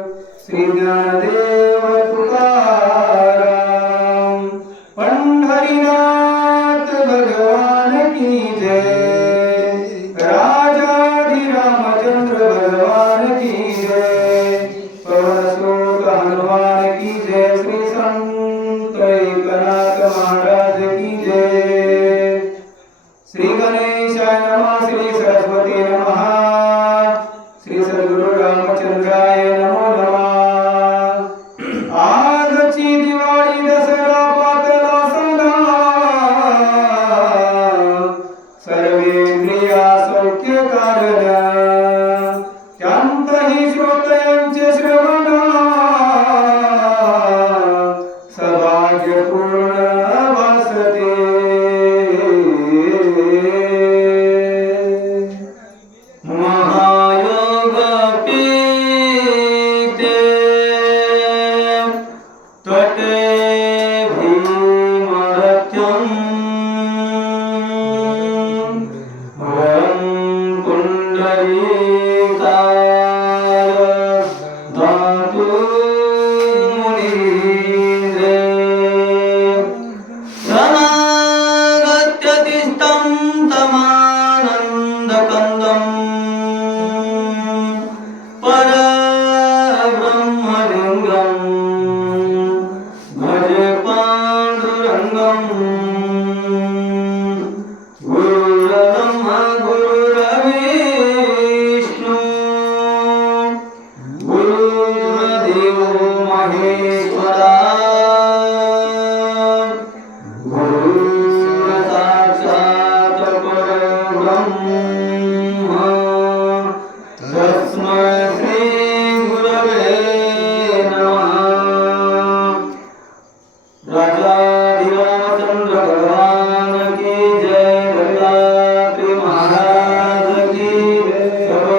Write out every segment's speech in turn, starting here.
श्री ज्ञानदेव तुकाराम पंढरीनाथ भगवान की जय। राजाधिरामचंद्र भगवान की जय। पवनसुत हनुमान की जय। श्री संत एकनाथ महाराज की जय। श्री गणेशाय नमः। श्री सरस्वती नमः। श्री सद्गुरु रामचंद्राय नमो नमः। आजची दिवाळी दसरा पातला सणा सर्वेंद्रिया सौख्य कारण त्यांतही श्रोतयांचे श्रवण सभाग्यपूर्ण वासते। महायोग पीते तटे भीमरथ्यं वरं पुंडरीकाय धातु मुनीन्द्रे समागत्य तिष्ठं तमानन्दकन्दम् परब्रह्मलिङ्गं भजे पाण्डुरङ्गं। गुरुर्ब्रह्मा गुरुर्विष्णु गुरुर्देवो महेश्वरा गुरुर्साक्षात् परब्रह्म तस्मै श्री गुरवे नमः। राजाधिरामचंद्र भगवान की जय। दत्तात्रेय महाराज की जय। सर्व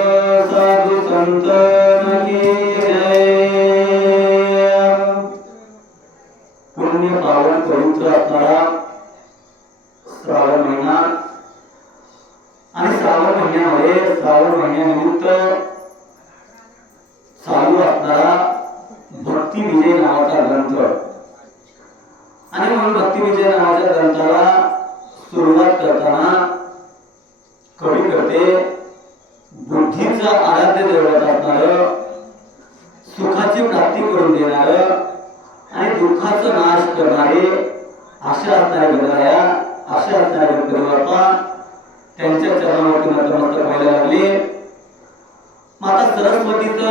साधु संतन की जय। पुण्य पावन पवित्र असणारा श्रावण महिना आणि श्रावण महिन्यामध्ये श्रावण महिन्यानिमित्त चालू असणारा भक्ती विजय नावाचा ग्रंथ आणि म्हणून भक्ती विजय नावाच्या ग्रंथाला सुरुवात करताना कवी करते बुद्धीचा आराध्य दैवत असणारं सुखाची प्राप्ती करून देणारं आणि दुःखाचा नाश करणारे अशा असणारे गणराया अशा असणारे गणपती बाप्पा त्यांच्या चरणावरती नतमस्तक व्हायला लागले। माता सरस्वतीचं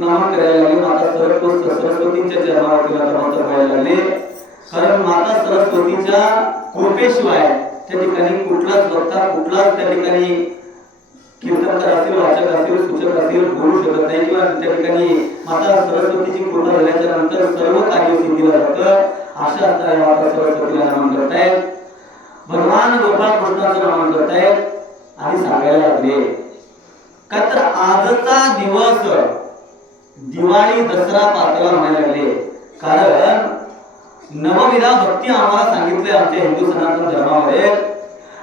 नमन करायला लागले। माता सरस्वतींच्या चरणावरती नतमस्तक व्हायला लागले। कारण माता सरस्वतीच्या कृपेशिवाय त्या ठिकाणी कुठलाच वक्ता कुठलाच त्या ठिकाणी कीर्तनकार असेल वाचक असेल सूचक असेल बोलू शकत नाही किंवा त्या ठिकाणी माता सरस्वतीची कृपा झाल्याच्या नंतर सर्व कार्य सिद्धीला जातं। अशा असणाऱ्या माता सरस्वतीला नमन करतायत। भगवान गोपाळ कृष्णाचं नमन करतायत आणि सांगायला लागले का तर आजचा दिवस दिवाळी दसरा पातळा म्हणायला लागले। कारण नवविधा भक्ती आम्हाला सांगितले आमच्या हिंदू सनातन धर्मामध्ये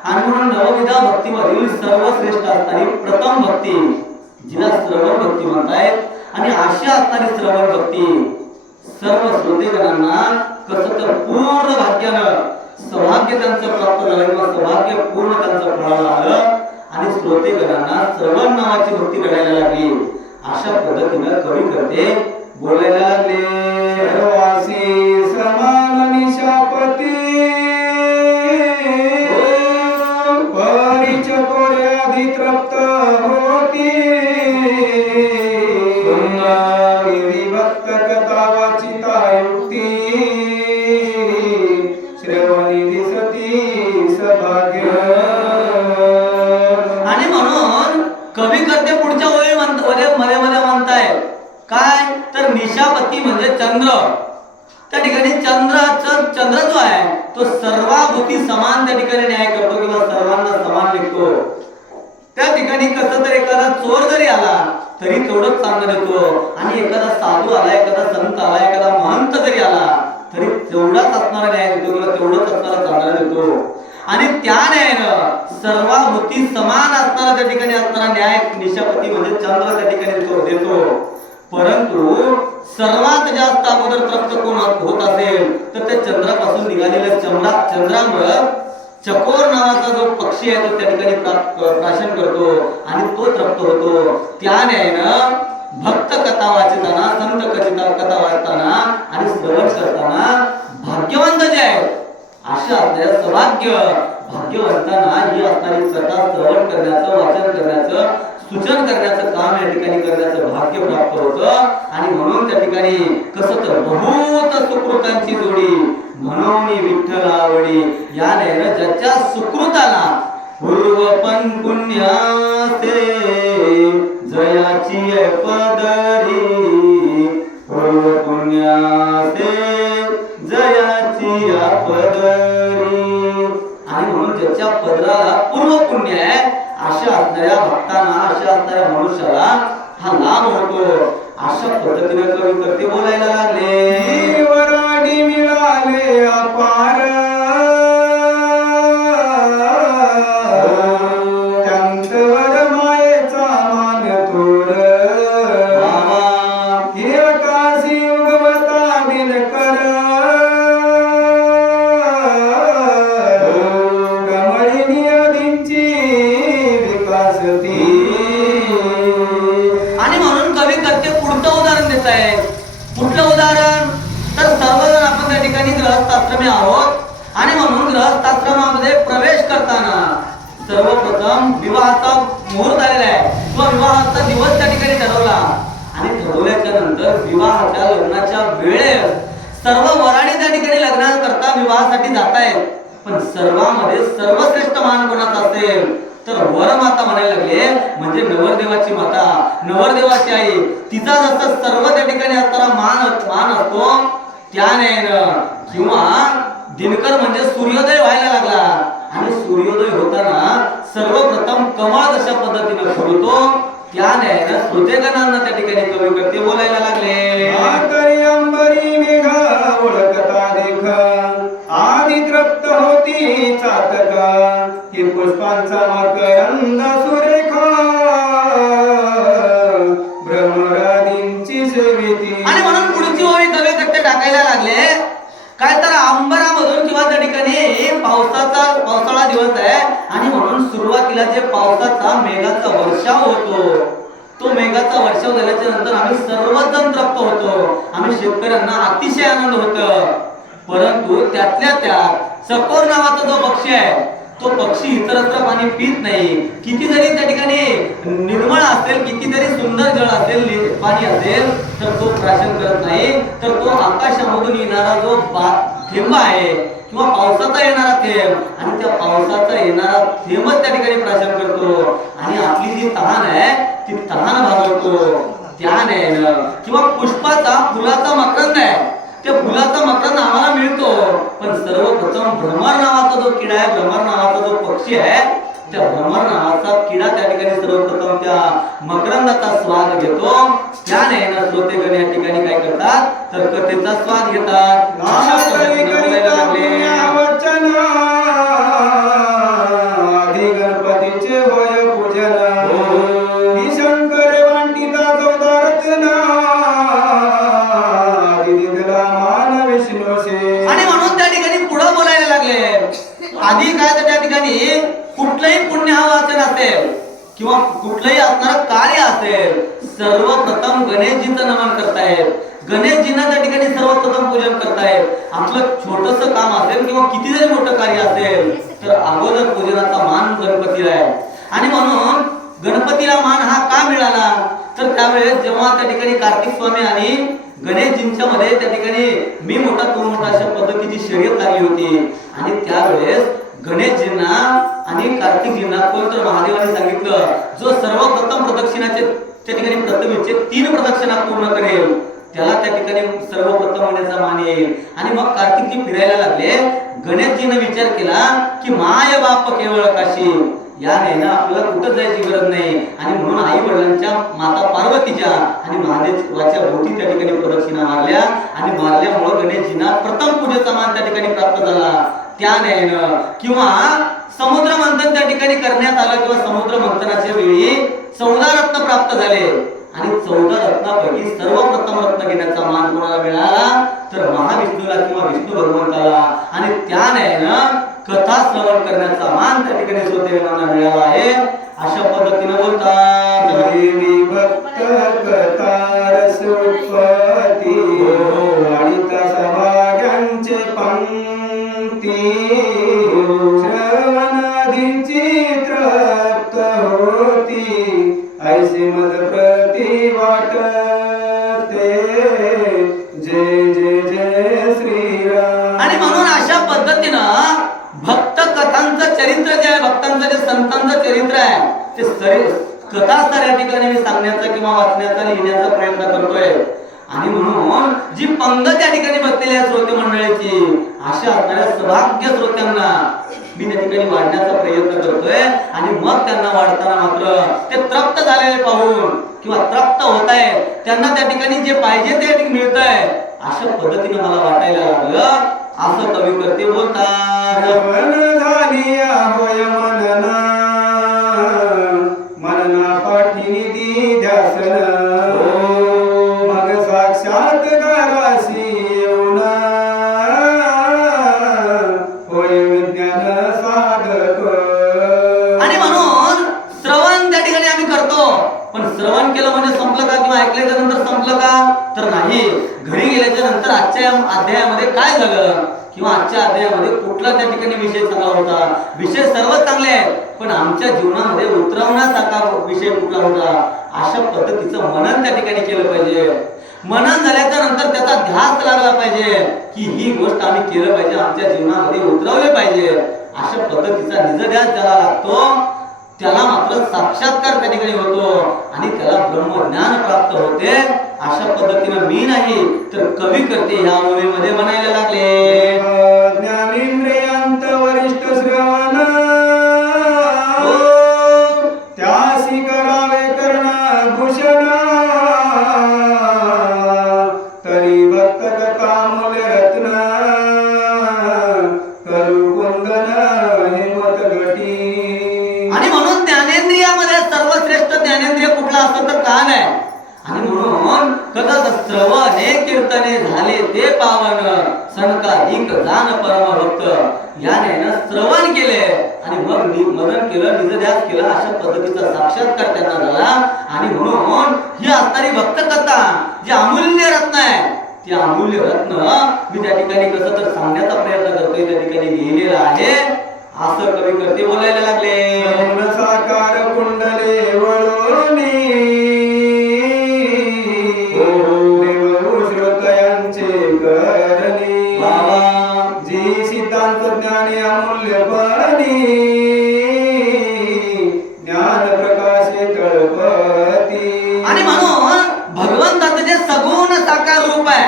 आणि म्हणून नवविधा भक्तीमधील सर्वश्रेष्ठ असणारी प्रथम भक्ती जिला श्रवण भक्ती म्हणतायत आणि अशा असणारी श्रवण भक्ती सर्व श्रोतेगणांना कसं तर पूर्ण भाग्यानं सौभाग्य त्यांचं प्राप्त झालं किंवा सौभाग्य पूर्ण त्यांचं फळाला आलं आणि श्रोतेगणांना श्रवण नावाची भक्ती घडायला लागली। अशा पद्धतीनं कवी करते बोलायला लागले। सर्वासी समान निशापती परिचकोर्याधी तृप्त होती। सुंदरी भक्त कथा वाचिता युक्ती श्रवणी दिसती सभाग्य। आणि म्हणून कवी करते पुढच्या ओळी मध्ये म्हणताय काय तर निशापती म्हणजे चंद्र। त्या ठिकाणी चंद्र जो आहे तो सर्वाभूती समान त्या ठिकाणी न्याय करतो किंवा सर्वांना समान लेखतो। त्या ठिकाणी कसं तर एखादा चोर जरी आला तरी तेवढंच चांगलं देतो आणि एखादा साधू आला एखादा संत आला एखादा महंत जरी आला तरी तेवढाच असणारा न्याय देतो किंवा तेवढंच असणारा चांगला देतो। आणि त्या न्यायानं सर्वाभूती समान असणारा त्या ठिकाणी असणारा न्याय निशापती म्हणजे चंद्र त्या ठिकाणी देतो। परंतु सर्वात जास्त अगोदर तृप्त कोण होत असेल तर त्या चंद्रापासून निघालेल्या चंद्रामुळे चकोर नावाचा जो पक्षी आहे तो त्या ठिकाणी प्राशन करतो आणि तो तृप्त होतो. त्या न्यायानं भक्त कथा वाचताना, संत कथा वाचताना आणि श्रवण करताना भाग्यवंत जे आहेत अशा असणाऱ्या सौभाग्य भाग्यवंतांना ही असणारी कथा श्रवण करण्याचं, वाचन करण्याचं, सूचन करण्याचं काम या ठिकाणी करण्याचं भाग्य प्राप्त होतं. आणि म्हणून त्या ठिकाणी कसं तर बहुत सुकृतांची जोडी म्हणून विठ्ठल आवडी या नयन ज्याच्या सुकृताला पूर्वपण पुण्यासे जयाची पदरी, पूर्व पुण्यासे जयाची पदरी. आणि म्हणून ज्याच्या पदराला पूर्व पुण्य आहे अशा असणाऱ्या भक्तांना, अशा असणाऱ्या मनुष्याला हा लाभ होतो. अशा पद्धतीने कवी करते बोलायला लागले. वराडी मिळाले अपार त्यांतर मायेचा मान थोर, हे आकाशी उगवता दिनकर कमळी आदींची विकासती. आणि म्हणून कवी करते पुढचं उदाहरण देत आहे. कुठलं उदाहरण तर सर्वजण आपण त्या ठिकाणी गृहस्थाश्रमी आहोत आणि म्हणून गृहस्थाश्रमामध्ये प्रवेश करताना सर्वप्रथम विवाहाचा मुहूर्त आलेला आहे किंवा विवाहाचा दिवस त्या ठिकाणी ठरवला आणि ठरवल्याच्या नंतर विवाहाच्या लग्नाच्या वेळेस सर्व वराडी त्या ठिकाणी लग्नाकरता विवाहासाठी जात आहेत. पण सर्वांमध्ये सर्वश्रेष्ठ मान कोणाचा असेल तर वरमाता म्हणायला लागले, म्हणजे नवरदेवाची माता, नवरदेवाची आई. तिचा जसं सर्व त्या ठिकाणी असताना मान असतो त्याने किंवा दिनकर म्हणजे सूर्योदय व्हायला लागला आणि सूर्योदय होताना सर्वप्रथम कमळ जशा पद्धतीने फुलतो त्याने श्रोतेगणांना त्या ठिकाणी कवी करते बोलायला लागले. आतरी अंबरी मेघा ओळखता देख आधी तृप्त होती चातका, ही पुष्पांचा मकरंद सुरेखा भ्रमरादींची सेविती. आणि म्हणून पुढची ओळी कवी करते टाकायला लागले काय तर अंबरामधून किंवा त्या ठिकाणी पावसाळा दिवस आहे आणि म्हणून सुरुवातीला जे पावसाचा मेघाचा वर्षाव होतो तो मेघाचा वर्षाव झाल्याच्या नंतर आम्ही सर्वजण तृप्त होतो. आम्ही शेतकऱ्यांना अतिशय आनंद होतो. परंतु त्यातल्या त्यात चकोर नावाचा जो पक्षी आहे तो पक्षी इतरत्र पाणी पित नाही. किती जरी त्या ठिकाणी निर्मळ असेल, किती जरी सुंदर जळ असेल, पाणी असेल तर तो प्राशन करत नाही. तर तो आकाशामधून येणारा जो थेंब आहे किंवा पावसाचा येणारा थेंब आणि त्या पावसाचा येणारा थेंबच त्या ठिकाणी प्राशन करतो आणि आपली जी तहान आहे ती तहान भागवतो. त्याने किंवा पुष्पाचा फुलाचा मकरंद आहे त्या फुलाचा मकरंद आम्हाला मिळतो. पण सर्वप्रथम भ्रमर नावाचा जो किडा आहे, भ्रमर नावाचा जो पक्षी आहे, त्या भ्रमर नावाचा किडा त्या ठिकाणी सर्वप्रथम त्या मकरंदाचा स्वाद घेतो. त्याने श्रोतेगण या ठिकाणी काय करतात तर कथेचा स्वाद घेतात. आधी गणपतीचे होय पूजन, ही शंकर वांटिता चौदारचना मान विष्णूचे. आणि म्हणून त्या ठिकाणी पुढे बोलायला लागले. आधी काय तर त्या ठिकाणी कुठलंही पुण्य हा वाचन असेल किंवा कुठलंही असणारं कार्य असेल सर्वप्रथम गणेशजींचं नमन करतायत. गणेशजींना त्या ठिकाणी सर्वप्रथम पूजन करतायत. आपलं छोटस काम असेल किंवा किती जरी मोठं कार्य असेल तर अगोदर पूजनाचा मान गणपतीला आहे. आणि म्हणून गणपतीला मान हा का मिळाला तर त्यावेळेस जेव्हा त्या ठिकाणी कार्तिक स्वामी आणि गणेशजींच्या मध्ये त्या ठिकाणी मी मोठा तू मोठा अशा पद्धतीची शर्यत लागली होती आणि त्यावेळेस गणेशजींना आणि कार्तिकजींना कोणतर महादेवाने सांगितलं जो सर्वप्रथम प्रदक्षिणाचे त्या ठिकाणी प्रथमेचे 3 प्रदक्षिणा पूर्ण करेल त्याला त्या ठिकाणी सर्वप्रथम होण्याचा मान येईल. आणि मग कार्तिकजी फिरायला लागले. गणेशजीने विचार केला की माय बाप केवळ काशी याने आपल्याला कुठं जायची गरज नाही आणि म्हणून आई वडिलांच्या माता पार्वतीच्या आणि महादेवाच्या भोवती त्या ठिकाणी प्रदक्षिणा मारल्या आणि मारल्यामुळे गणेशजींना प्रथम पूजेचा मान त्या ठिकाणी प्राप्त झाला. त्याने किंवा समुद्र मंथन त्या ठिकाणी करण्यात आलं किंवा समुद्र मंथनाच्या वेळी 14 रत्न प्राप्त झाले आणि 14 रत्नापैकी सर्वप्रथम रत्न घेण्याचा गणपती वाढीता सभाग्यांचे पंक्ती श्रवणादींची तृप्त होती ऐसे मद प्रति वाटते जय जय जय श्रीराम. आणि म्हणून अशा पद्धतीनं भक्त कथांचं चरित्र जे आहे, भक्तांचं जे संतांचं चरित्र आहे ते कथास्तर या ठिकाणी मी सांगण्याचा किंवा वाचण्याचा लिहिण्याचा प्रयत्न करतोय. आणि म्हणून जी पंगत या ठिकाणी बसलेली आहे श्रोते मंडळीची, अशा असणाऱ्या सौभाग्य श्रोत्यांना मी त्या ठिकाणी वाढण्याचा प्रयत्न करतोय. आणि मग त्यांना वाढताना मात्र ते तृप्त झालेले पाहून किंवा तृप्त होत आहे, त्यांना त्या ठिकाणी जे पाहिजे ते मिळतंय, अशा पद्धतीने मला वाटायला लागलं. असं कवी करते बोलतात. श्रवण झाली होय मनना मनना पाठीनी ती ध्यासन मग साक्षात घराशी येऊन होय विज्ञान साधक. आणि म्हणून श्रवण त्या ठिकाणी आम्ही करतो, पण श्रवण केलं म्हणजे संपलं का किंवा ऐकल्याच्या नंतर संपलं का, तर नाही. घरी गेल्याच्या नंतर आजच्या अध्यायामध्ये काय झालं किंवा आजच्या अध्यायामध्ये कुठला त्या ठिकाणी विषय चांगला होता, विषय सर्व चांगले आहेत, पण आमच्या जीवनामध्ये उतरवण्यासारखा विषय कुठला होता, अशा पद्धतीचं मनन त्या ठिकाणी केलं पाहिजे. मनन झाल्याच्या नंतर त्याचा ध्यास लागला पाहिजे की ही गोष्ट आम्ही केलं पाहिजे, आमच्या जीवनामध्ये उतरवले पाहिजे. अशा पद्धतीचा निजध्यास ज्याला लागतो त्याला मात्र साक्षात्कार त्या ठिकाणी होतो आणि त्याला ब्रह्मज्ञान प्राप्त होते. अशा पद्धतीनं मी नाही तर कवी करते ह्या ओळीमध्ये म्हणायला लागले. ज्ञानेंद्रियांत वरिष्ठ श्रवण त्यासी करावे कर्णभूषण तरी भक्त कथा मूल्य रत्न करू कुंदन हिमत घटी. आणि म्हणून ज्ञानेंद्रियामध्ये सर्वश्रेष्ठ ज्ञानेंद्रिय कुठला असतं तर कान आहे. आणि म्हणून श्रवणे कीर्तने झाले ते पावन सनकाधिक जान परमभक्त. याने श्रवण केले आणि मग मनन केलं, निजध्यास केला, अशा पद्धतीचा साक्षात्कार त्यांना झाला. आणि म्हणून ही असणारी भक्त कथा जी अमूल्य रत्न आहे, ते अमूल्य रत्न मी त्या ठिकाणी कसं तर सांगण्याचा प्रयत्न करतोय, त्या ठिकाणी लिहिलेलं आहे. असं कवी करते बोलायला लागले. साकार कुंडले वळोनी श्रोतयांचे करणी जी सिद्धांत ज्ञानी अमूल्य पाणी ज्ञान प्रकाशे तळपती. आणि म्हणून भगवंताचं जे सगुण साकार रूप आहे,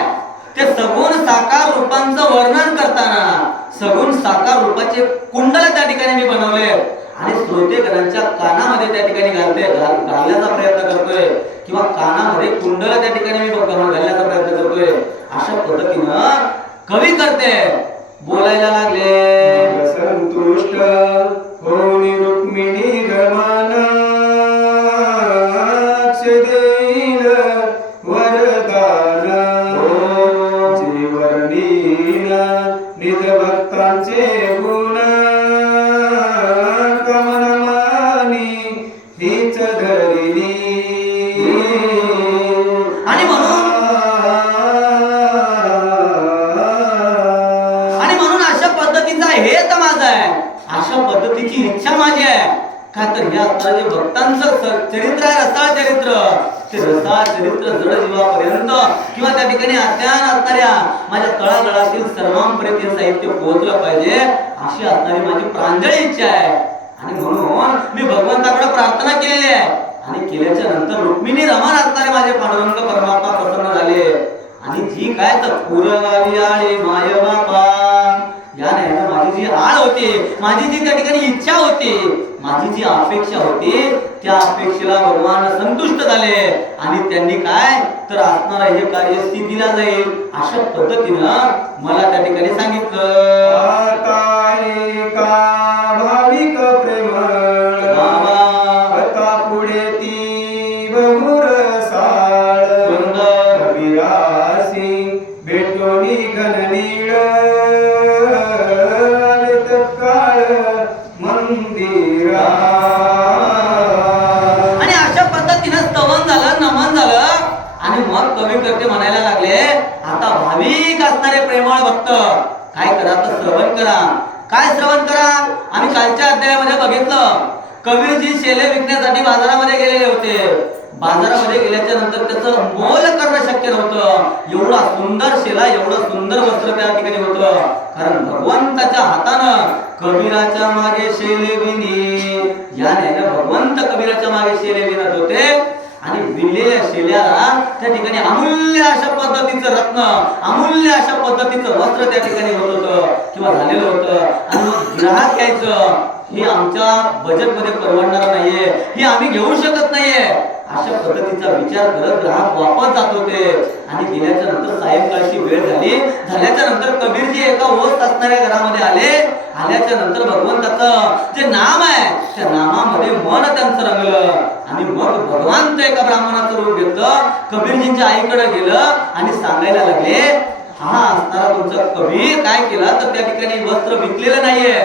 ते सगुण साकार रूपांचं वर्णन करताना सगुण साकार रूपाचे कुंडल त्या ठिकाणी मी बनवले आणि श्रोतेगणांच्या कानामध्ये त्या ठिकाणी घालण्याचा प्रयत्न करतोय किंवा कानामध्ये कुंडल त्या ठिकाणी मी घालण्याचा प्रयत्न करतोय. अशा पद्धतीनं कवी करते बोलायला लागले. संतुष्ट होनी रुक्मिणी रमण देईल वरदान जे वर्णीन निज भक्तांचे गुण कमनमानी हीच धरिली. आणि म्हणून अशा पद्धतीचा हेत माझा आहे, अशा पद्धतीची इच्छा माझी आहे. का तर ह्या जे भक्तांचं चरित्र आहे, रसाळ चरित्र, ते रसाळ चरित्र जड जीवापर्यंत किंवा त्या ठिकाणी अज्ञान असणाऱ्या माझ्या तळागाळातील सर्वांपर्यंत हे साहित्य पोहोचलं पाहिजे, अशी असणारी माझी प्रांजळ इच्छा आहे. आणि म्हणून मी भगवंताकडे प्रार्थना केलेली आहे आणि केल्याच्या नंतर रुक्मिणी रमण असणारे माझे पांडुरंग परमात्मा प्रसन्न झाले. आणि जी काय तर पुरगावी आळे माय बापा, याने माझी जी आळ होती, माझी जी त्या ठिकाणी इच्छा होती, माझी जी अपेक्षा होती, त्या अपेक्षेला भगवान संतुष्ट झाले आणि त्यांनी काय तर असणारा हे कार्य सिद्धीला जाईल अशा पद्धतीनं मला त्या ठिकाणी सांगितलं. आता एका भाविक प्रेमळ आता पुढे ती बहुर साळ कबीरासी भेटोनी घननीळ तत्काळ मंदिरा. आणि अशा पद्धतीनं स्तवन झालं, नमन झालं आणि मग कवी करते म्हणायला लागले, आता भाविक असणारे प्रेमळ भक्त काय करा तर श्रवण करा. काय श्रवण करा? आम्ही कालच्या अध्यायामध्ये बघितलं, कबीरजी शेले विकण्यासाठी बाजारामध्ये गेलेले होते. बाजारामध्ये गेल्याच्या नंतर त्याचं मोल करणं शक्य नव्हतं. एवढा सुंदर शेला, एवढं सुंदर वस्त्र त्या ठिकाणी होतं. कारण भगवंताच्या हातानं कबीराच्या मागे शेले विणी, या न्यायानं भगवंत कबीराच्या मागे शेले विणत होते. आणि विणलेल्या शेल्याला त्या ठिकाणी अमूल्य अशा पद्धतीचं रत्न, अमूल्य अशा पद्धतीचं वस्त्र त्या ठिकाणी होत होतं किंवा झालेलं होतं. आणि मग ग्राहक घ्यायचं हे आमच्या बजेटमध्ये परवडणार नाहीये, हे आम्ही घेऊ शकत नाहीये, अशा पद्धतीचा विचार करत ग्राहक वापस जात होते. आणि गेल्याच्या नंतर सायंकाळची वेळ झाल्याच्या नंतर कबीरजी एका ओस असणाऱ्या घरामध्ये आले. आल्याच्या नंतर भगवंताचं जे नाम आहे त्या नामामध्ये मन त्यांचं रंगलं. आणि मग भगवंत एका ब्राह्मणाचं रूप घेतलं, कबीरजींच्या आईकडे गेलं आणि सांगायला लागले, हा असणारा तुमचा कबीर काय केला तर त्या ठिकाणी वस्त्र विकलेलं नाहीये,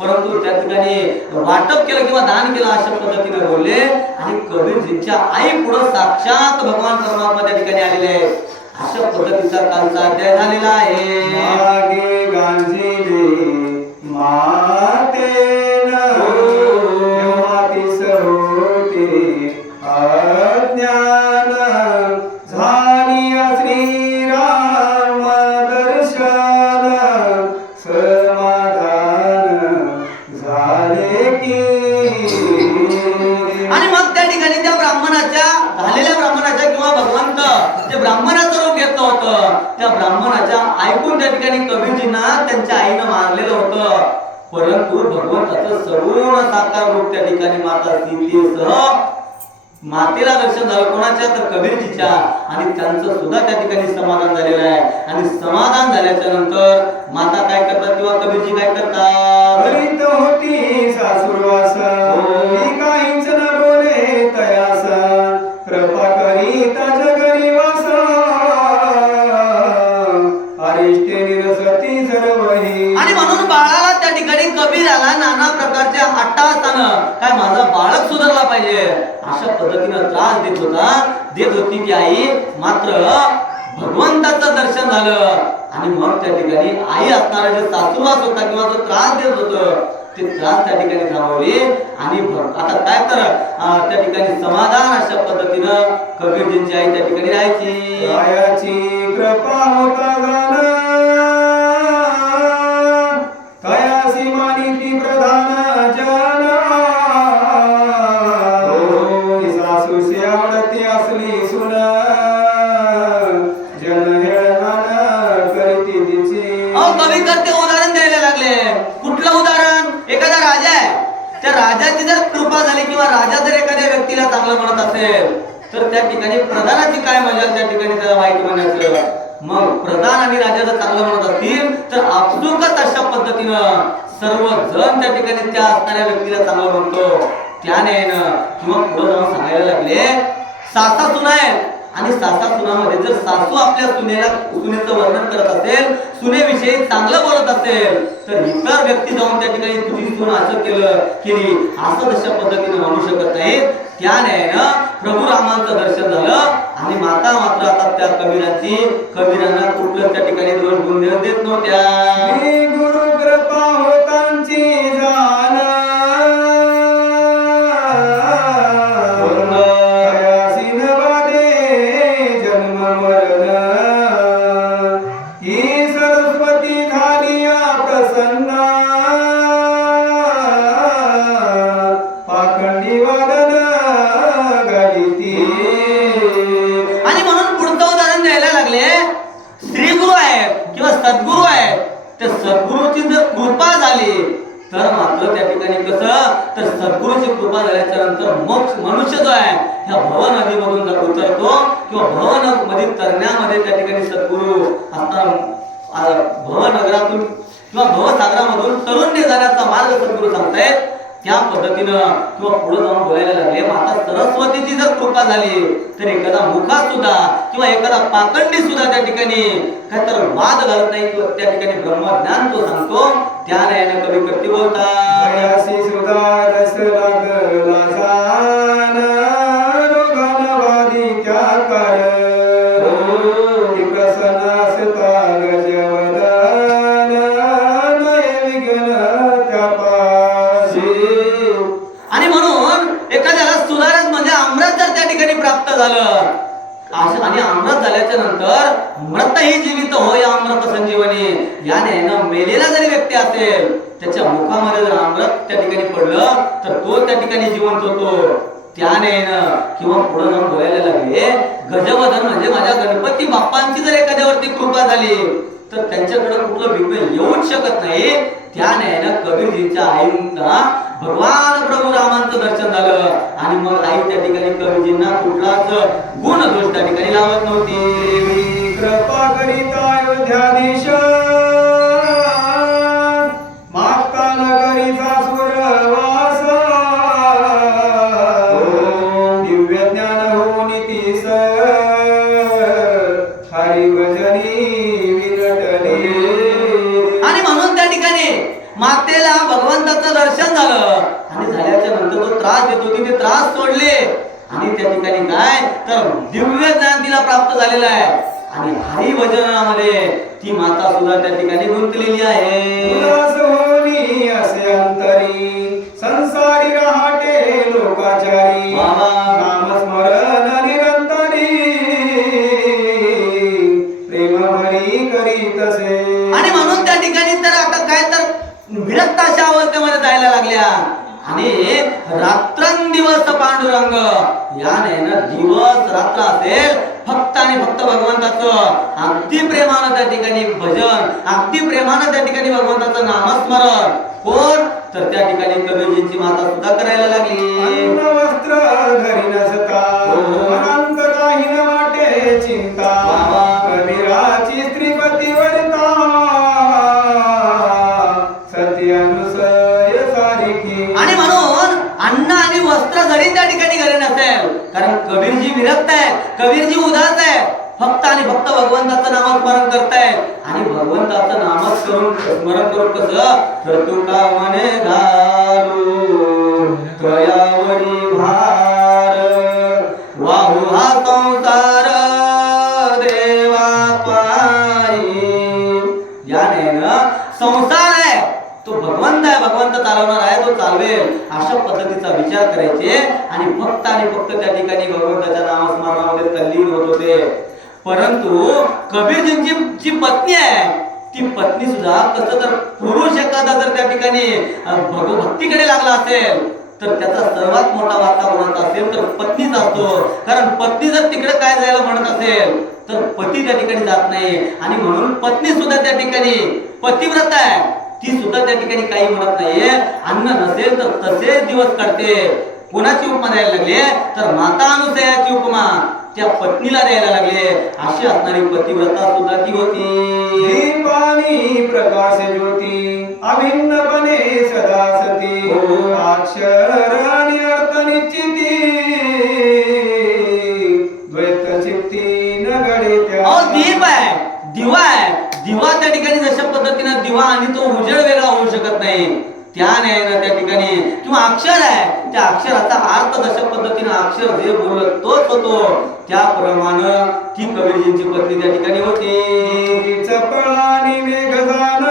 परंतु त्या ठिकाणी वाटप केलं किंवा दान केलं, अशा पद्धतीने बोलले. आणि कबीरजींच्या आई पुढे साक्षात भगवान परमात्मा त्या ठिकाणी आलेले आहेत. अशा पद्धतीचा कालचा अध्याय झालेला आहे. मागे गांजिले मातेन मातीस होते अज्ञान, झाली श्रीराम दर्शन, समाधान झाले की. आणि मग त्या ठिकाणी त्या झालेल्या ब्राह्मणाच्या किंवा भगवंत जे ब्राह्मणाचं रूप घेतलं होतं, त्या ब्राह्मणाच्या ऐकून त्या ठिकाणी कबीरजींना त्यांच्या आईनं मारलेलं होतं. परंतु भगवंताचं सगुण साकार रूप त्या ठिकाणी माता सीतेसह मातेला दर्शन झालं. कोणाच्या तर कबीरजीच्या. आणि त्यांचं सुद्धा त्या ठिकाणी समाधान झालेलं आहे. आणि समाधान झाल्याच्या नंतर माता काय करतात किंवा कबीरजी काय करतात? करीत होती सासुरवास, काहीच न बोले तयास, कृपा करीत जगरी वास, अरिष्टे निरसती सर्वही. आणि म्हणून बाळाला त्या ठिकाणी कबीराला नाना प्रकारच्या अट्टाहासानं काय माझा बाळक सुधारला पाहिजे अशा पद्धतीनं त्रास देत होती ती आई. मात्र भगवंताचं दर्शन झालं आणि मग त्या ठिकाणी आई असणारा जे सासुरवास होता किंवा जो त्रास देत होतं ते त्रास त्या ठिकाणी थांबवली. आणि आता काय तर त्या ठिकाणी समाधान अशा पद्धतीनं कबीरजींची आई त्या ठिकाणी राहायची. रायाची कृपा होता गान, तयासी मानिती प्रधान जन, सासूशी आवडती असली सुन, जन हेळमान करती तिची. कवी करते उदाहरण द्यायला लागले. कुठलं उदाहरण? एखादा राजा आहे, त्या राजाची जर कृपा झाली किंवा राजा जर एखाद्या व्यक्तीला चांगलं म्हणत असेल तर त्या ठिकाणी प्रधानाची काय मजा त्या ठिकाणी त्याला वाईट म्हणायचं. मग प्रधान आणि राजा जर चांगलं म्हणत असतील तर आपसुकच अशा पद्धतीनं सर्व जण त्या ठिकाणी त्या असणाऱ्या व्यक्तीला चांगलं म्हणतो. त्याने किंवा पुढे जाऊन सांगायला लागले, सासा सुना आहेत आणि सासा सुनामध्ये जर सासू आपल्या सुनेचं वर्णन करत असेल, सुनेविषयी चांगलं बोलत असेल तर इतर व्यक्ती जाऊन त्या ठिकाणी तुझी सून असं केली असं तशा पद्धतीने म्हणू शकत नाही. त्याने प्रभू रामांचं दर्शन झालं आणि माता मात्र आता त्या कबीरांना कुठलं त्या ठिकाणी दोष गुण देत नव्हत्या. गुरु कृपा होतांची जाण, सद्गुरू आहेत, त्या सद्गुरूची जर कृपा झाली तर मात्र त्या ठिकाणी कसं तर सद्गुरूची कृपा झाल्याच्या नंतर मोक्ष मनुष्य जो आहे ह्या भव नदीमधून जर उतरतो किंवा भव मध्ये तरण्यामध्ये त्या ठिकाणी सद्गुरू असताना भवनगरातून किंवा भवसागरामधून तरुण जाण्याचा मार्ग सद्गुरू सांगतायत. त्या पद्धतीनं किंवा पुढे जाऊन बोलायला लागले, माता सरस्वतीची जर कृपा झाली तर एखादा मुखा सुद्धा किंवा एखादा पाखंडी सुद्धा त्या ठिकाणी काय तर वाद घालत नाही किंवा त्या ठिकाणी ब्रह्मज्ञान तो सांगतो. त्या न्यायाने कवी करती बोलतात, सुधा रस लागला जाण, रोगानवादी क्या कर, मृतही जीवित होय अमृत संजीवनी. याने ना मेलेला जरी व्यक्ती असेल त्याच्या मुखामध्ये जर अमृत त्या ठिकाणी पडलं तर तो त्या ठिकाणी जिवंत होतो. त्याने ना किंवा पुढे जाऊन बोलायला लागले गजवदन म्हणजे माझ्या गणपती बाप्पांची जर एखाद्यावरती कृपा झाली तर त्यांच्याकडे कुठलं विघ्न येऊच शकत नाही. त्याने ना कबीरजींच्या आईंना भगवान प्रभू रामांचं दर्शन झालं आणि मग आई त्या ठिकाणी कबीरजींना कुठलाच गुण दोष त्या ठिकाणी लावत नव्हती. कृपा करिता अयोध्याधीश मागता नगरीचा सुरवास दिव्य ज्ञान हो नीतीस हरिभजनी विरटली. आणि म्हणून त्या ठिकाणी मातेला भगवंताचं दर्शन झालं आणि झाल्याच्या नंतर तो त्रास देत होती ते त्रास सोडले आणि त्या ठिकाणी काय तर दिव्य ज्ञान तिला प्राप्त झालेलं आहे आणि हरिभजनामध्ये ती माता सुद्धा त्या ठिकाणी गुंतलेली आहे. उदास होनी असे अंतरी संसारी राहते लोकाचारी नामस्मरण निरंतरी प्रेम भरी करीतसे. आणि म्हणून त्या ठिकाणी तर आता काय तर विरक्त अशा अवस्थेमध्ये जायला लागल्या आणि रात्रंदिवस पांडुरंग याने ना दिवस रात्र असेल फक्त आणि फक्त भगवंताचं अगदी प्रेमानं त्या ठिकाणी भजन अगदी प्रेमानं त्या ठिकाणी भगवंताचं नामस्मरण कोण तर त्या ठिकाणी कबीरजींची माता सुद्धा करायला लागली. अन्न वस्त्र घरी नसता अनंत काही न वाटे चिंता कबीराची स्त्रीपती वरता सत्यानुसय सारिखी. आणि म्हणून अन्न आणि वस्त्र जरी त्या ठिकाणी घरी नसेल कारण कबीरजी विरक्त आहे कबीरजी उदास आहे फक्त आणि फक्त भगवंताचं नामस्मरण करतायत आणि भगवंताचं नामस्मरण करून कसं तर तुका मने घालू त्वयावरी भार वाहू हा संसार देवा पारी. याने ना संसार आहे तो भगवंत आहे भगवंत चालवणार आहे तो चालवेल अशा पद्धतीचा विचार करायचे आणि फक्त त्या ठिकाणी भगवंताच्या नामस्मरणामध्ये तल्लीन होत होते. परंतु कबीरजींची जी पत्नी आहे ती पत्नी सुद्धा कसं तर पुरुष एखादा जर त्या ठिकाणी भक्तीकडे लागला असेल तर त्याचा सर्वात मोठा वाटा कोणाचा असेल तर पत्नीच असतो. कारण पत्नी जर तिकडे काय जायला म्हणत असेल तर पती त्या ठिकाणी जात नाही आणि म्हणून पत्नी सुद्धा त्या ठिकाणी पतिव्रत आहे ती सुद्धा त्या ठिकाणी काही म्हणत नाहीये. अन्न नसेल तर तसेच दिवस काढते. कोणाची उपमा द्यायला लागले तर माता अनुसयाची उपमा त्या पत्नीला द्यायला लागले. अशी असणारी पतिव्रता सुद्धा ती होती. दीपानी प्रकाश ज्योती अभिन्नपणे सदा सती अक्षर आणि अर्थ निश्चिती द्वैत चित्ती न घडे त्या. दीप आहे दिवा आहे दिवा त्या ठिकाणी जशा पद्धतीने दिवा आणि तो उजेड वेगळा होऊ शकत नाही त्याने ना त्या ठिकाणी किंवा अक्षर आहे त्या अक्षराचा अर्थ जशा पद्धतीने अक्षर जे बोलत तोच होतो त्याप्रमाणे ती कबीरजींची पत्नी त्या ठिकाणी होती. चपळानी मेघदान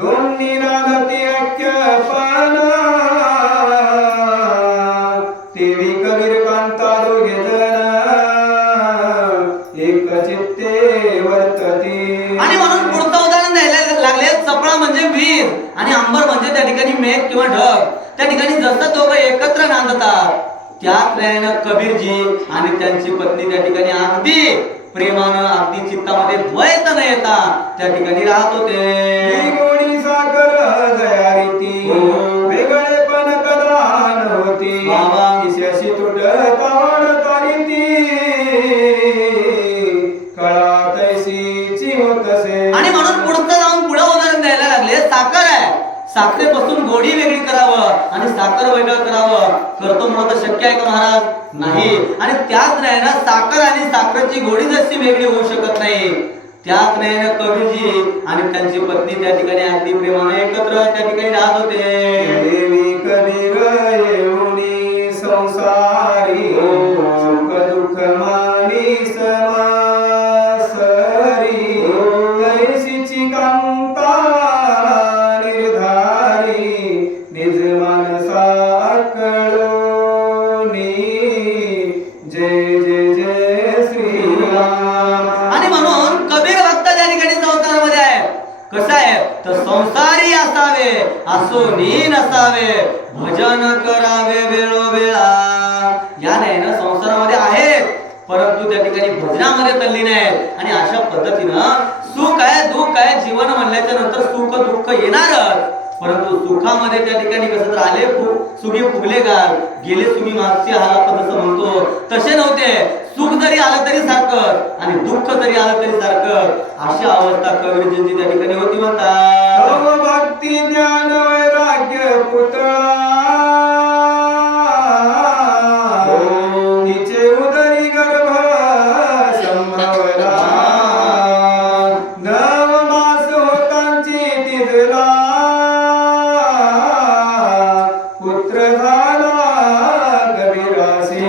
दोन्ही नादती ऐक्यपण तेवी कबीर कांता दोघे जण एक चित्ते वर्तती. आणि म्हणून पुढचं उदाहरण द्यायला लागले चपळा म्हणजे वीर आणि अंबर म्हणजे त्या ठिकाणी मेघ किंवा ढग. त्या ठिकाणी जसं दोघं एकत्र नांदतात त्याच वेळेनं कबीरजी आणि त्यांची पत्नी त्या ठिकाणी अगदी प्रेमानं अगदी चित्तामध्ये द्वैत न येता त्या ठिकाणी राहत होते. गोडी सागर दया रीती वेगळेपण कदा नव्हती दिशाशी तुटता वाढता रीती कळा तैसीची होतसे. आणि म्हणून पुढचं जाऊन पुढे उदाहरण द्यायला लागले साखर आहे साखरेपासून गोडी वेगळी करावं आणि साखर वेगळं करावं करतो म्हणून तर शक्य आहे का महाराज नाही. आणि त्याच नाही साखर आणि साखरेची गोडी जशी वेगळी होऊ शकत नाही त्याच नाही कबीरजी आणि त्यांची पत्नी त्या ठिकाणी अगदी प्रेमाने एकत्र त्या ठिकाणी राहत होते. देवी कबीर येऊनी संसारी सुख दुःख मानी समासरी तैसीची कांता निज मानसा कळोनी जय जय जय तर संसारी असावे असोनी नसावे भजन करावे वेळोवेळा. या नाही ना संसारामध्ये आहेत परंतु त्या ठिकाणी भजनामध्ये तल्लीन आहेत आणि अशा पद्धतीनं सुख आहे दुःख आहे जीवन म्हणल्याच्या नंतर सुख दुःख येणारच परंतु सुखामध्ये त्या ठिकाणी कसं तर आले सुखी फुगले गाल गेले सुखी मागचे हाल आपण जसं म्हणतो तसे नव्हते. सुख जरी आलं तरी सारखं आणि दुःख जरी आलं तरी सारखं अशी अवस्था कबीरजींची त्या ठिकाणी होती म्हणतात. भक्ती ज्ञान वैराग्य पुतळा तिचे उदरी गर्भ संभवला नवमास होतांची तिजला पुत्र झाला कबीरासी.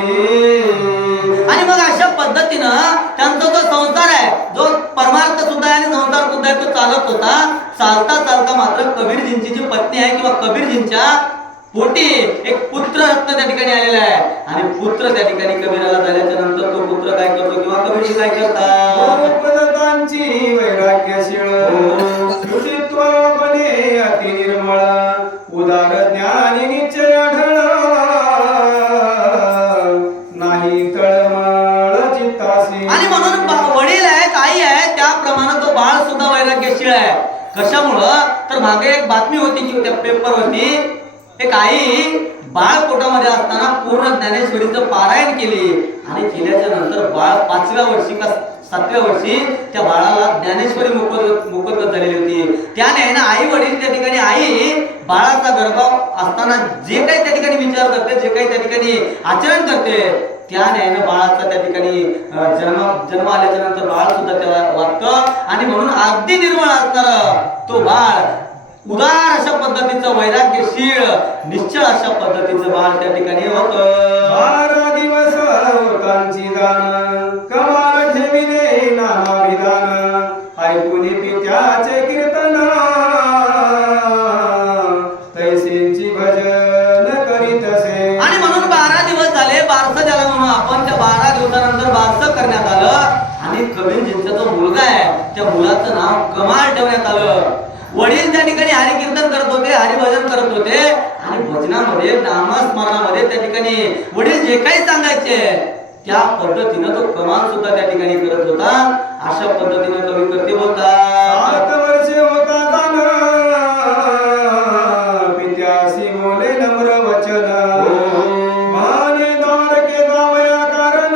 आणि मग अशा पद्धतीनं त्यांचा जो संसार आहे जो परमार्थ सुद्धा आहे आणि संसार सुद्धा आहे तो चालत होता. चालता चालता मात्र कबीरजींची जी पत्नी आहे किंवा कबीरजींच्या पोटी एक पुत्र रत्न त्या ठिकाणी आलेला आहे आणि पुत्र त्या ठिकाणी कबीराला झाल्याच्या नंतर तो पुत्र काय करतो किंवा कबीरजी काय करतात. पदांची वैराग्यशीळ शुचित्व बने अति निर्मळ उदार ज्ञानी निश्चय ढळ नाही तळमळ चित्तासी. आणि म्हणून वडील आहेत आई आहे त्याप्रमाणे तो बाळ सुद्धा वैराग्यशील आहे. कशामुळं तर मागे एक बातमी होती की त्या पेपरवरती एक आई बाळ पोटामध्ये असताना पूर्ण ज्ञानेश्वरीचं पारायण केली आणि केल्याच्या नंतर बाळ 5व्या वर्षी का 7व्या वर्षी त्या बाळाला ज्ञानेश्वरी मोफत झालेली होती. त्याने ना आई वडील त्या ठिकाणी आई बाळाचा गर्भ असताना जे काही त्या ठिकाणी विचार करते जे काही त्या ठिकाणी आचरण करते त्याने बाळाचा त्या ठिकाणी जन्म आल्याच्या नंतर बाळ सुद्धा त्याला वाटतं आणि म्हणून अगदी निर्मळ असणार तो बाळ उदार अशा पद्धतीचं वैराग्यशील निश्चळ अशा पद्धतीचं बाळ त्या ठिकाणी होतं. 12 दिवस होतांची दान कमाल ठेविले नाना विधान ऐकून पित्याचे कीर्तन तैसेंची भजन करीतसे. आणि म्हणून 12 दिवस झाले बारसं ज्याला म्हणून आपण त्या 12 दिवसानंतर बारसं करण्यात आलं आणि कबीरजींचा जो मुलगा आहे त्या मुलाचं नाव कमाल ठेवण्यात आलं. वडील त्या ठिकाणी हरिकीर्तन करत होते हरिभजन करत होते आणि भजनामध्ये नामस्मरणामध्ये त्या ठिकाणी वडील जे काही सांगायचे त्या पद्धतीनं तो कमाल सुद्धा त्या ठिकाणी करत होता. अशा पद्धतीने कवी करते बोलतात. 7 वर्षे होता दान पित्यासी बोले नम्र वचन माने द्वारके जावया कारण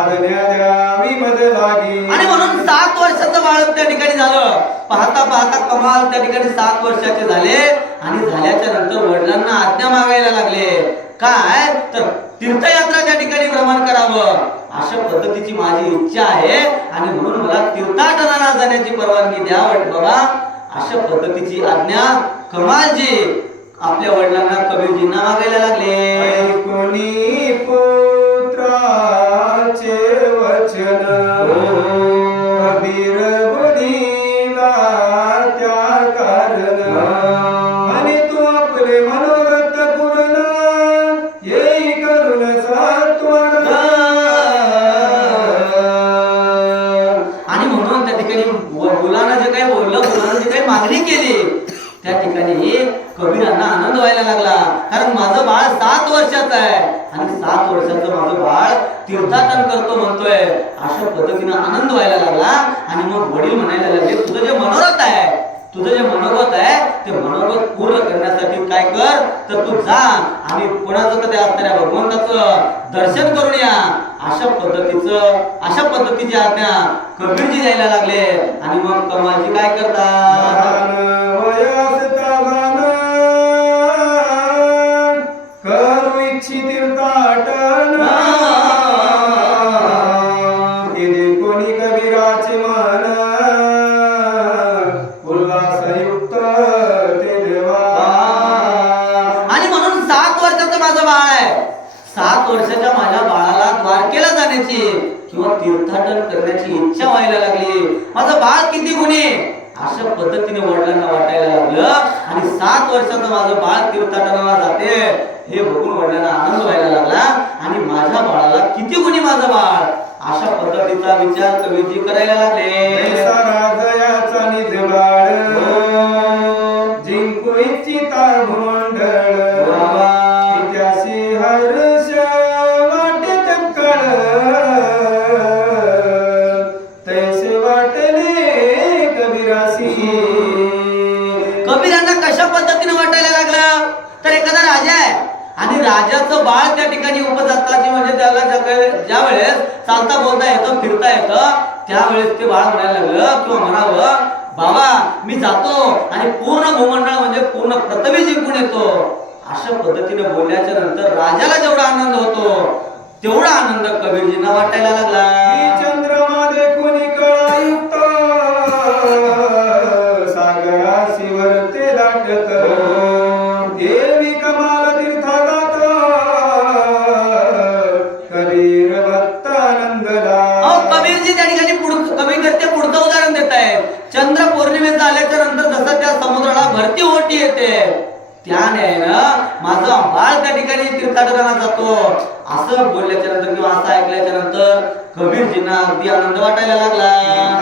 आज्ञा द्यावी मद लागी. आणि म्हणून 7 वर्षाचं बाळक त्या ठिकाणी झालं. पाहता पाहता कमाल त्या ठिकाणी 7 वर्षाचे झाले आणि झाल्याच्या नंतर वडिलांना आज्ञा मागायला लागले. काय तर तीर्थयात्रा त्या ठिकाणी भ्रमण करावं अशा पद्धतीची माझी इच्छा आहे आणि म्हणून मला तीर्थाटनाला जाण्याची परवानगी द्या बाबा. अशा पद्धतीची आज्ञा कमालजी आपल्या वडिलांना कबीरजींना मागायला लागले. कोणी पुत्राचे वचन कबीर बुडीला त्या कारण आणि तू आपले मनोरथ पूर्ण येई करून सत्वर. आणि म्हणून त्या ठिकाणी मुलांना जे काही बोललं मुलांना जे काही मागणी केली त्या ठिकाणी कबीरांना आनंद व्हायला लागला. कारण माझं बाळ 7 वर्षाचं आहे आणि 7 वर्षाचं माझं बाळ तीर्थाटन करतो म्हणतोय अशा पद्धतीनं आनंद व्हायला लागला. आणि मग वडील म्हणायला लागले तुझं जे मनोरथ आहे तुझं जे मनोगत आहे ते मनोगत पूर्ण करण्यासाठी काय कर तर तू जा आणि कोणाचं तर त्या असणाऱ्या भगवंताचं दर्शन करून या. अशा पद्धतीची आज्ञा कबीरजी द्यायला लागले. आणि मग कमालजी काय करतात. करू इच्छी तीर्थाटन कोणी कबीराचे मन उल्हासयुक्त ते देवा. आणि म्हणून 7 वर्षाचं माझं बाळ आहे. 7 वर्षाच्या माझ्या बाळाला द्वारकेला जाण्याची किंवा तीर्थाटन करण्याची इच्छा व्हायला लागली. माझं बाळ किती गुणी अशा पद्धतीने वडिलांना वाटायला लागलं. आणि 7 वर्षाचं माझं बाळ तीर्थाटनाला जाते हे बघून वडिलांना आनंद व्हायला लागला. आणि माझ्या बाळाला किती गुणी माझं बाळ अशा पद्धतीचा विचार कबीरजी करायला लागले. राजयाचा निज बाळ जिंकू इच्छिता भूमंडळ त्याशी हर्ष वाटे कळ तैसे वाटले कबीरासी. कबीरांना कशा पद्धतीने वाटायला लागलं तर एखादा राजा आहे आणि राजाचं बाळ त्या ठिकाणी उपजाताची म्हणजे त्याला ज्या वेळेस चालता बोलता येतं फिरता येतं त्यावेळेस ते बाळ म्हणायला लागलं किंवा म्हणावं बाबा मी जातो आणि पूर्ण भूमंडळ म्हणजे पूर्ण पृथ्वी जिंकून येतो. अशा पद्धतीने बोलल्याच्या नंतर राजाला जेवढा आनंद होतो तेवढा आनंद कबीरजींना वाटायला लागला. चंद्रमा देखून कळायुक्त सागराशीवर ते दाटत देवी कमाल तीर्था जात कबीर भक्त आनंदला. कबीरजी त्या ठिकाणी कबीर करते पुढचं उदाहरण देत आहे. चंद्र पौर्णिमेचा आल्याच्या नंतर जसं त्या समुद्राला भरती ओटी येते त्याने माझा बाळ त्या ठिकाणी तीर्थाटनाला जातो असं बोलल्याच्या नंतर किंवा असं ऐकल्याच्या नंतर कबीरजींना अगदी आनंद वाटायला लागला.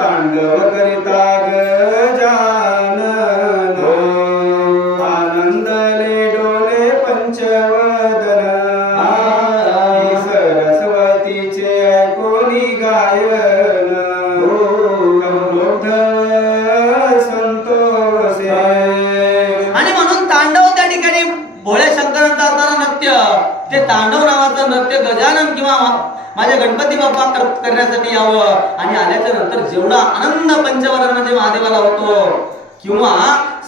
तांडव करिता गजानन आनंदले डोले पंचवदन सरस्वतीचे ऐकोनी गायन संतोषे. आणि म्हणून तांडव त्या ठिकाणी भोळे शंकरांचं असणारं नृत्य ते तांडव नावाचं नृत्य गजानन किंवा माझ्या गणपती बाप्पा करण्यासाठी यावं आणि आल्याच्या नंतर जेवढा आनंद पंचवरण म्हणजे महादेवाला होतो किंवा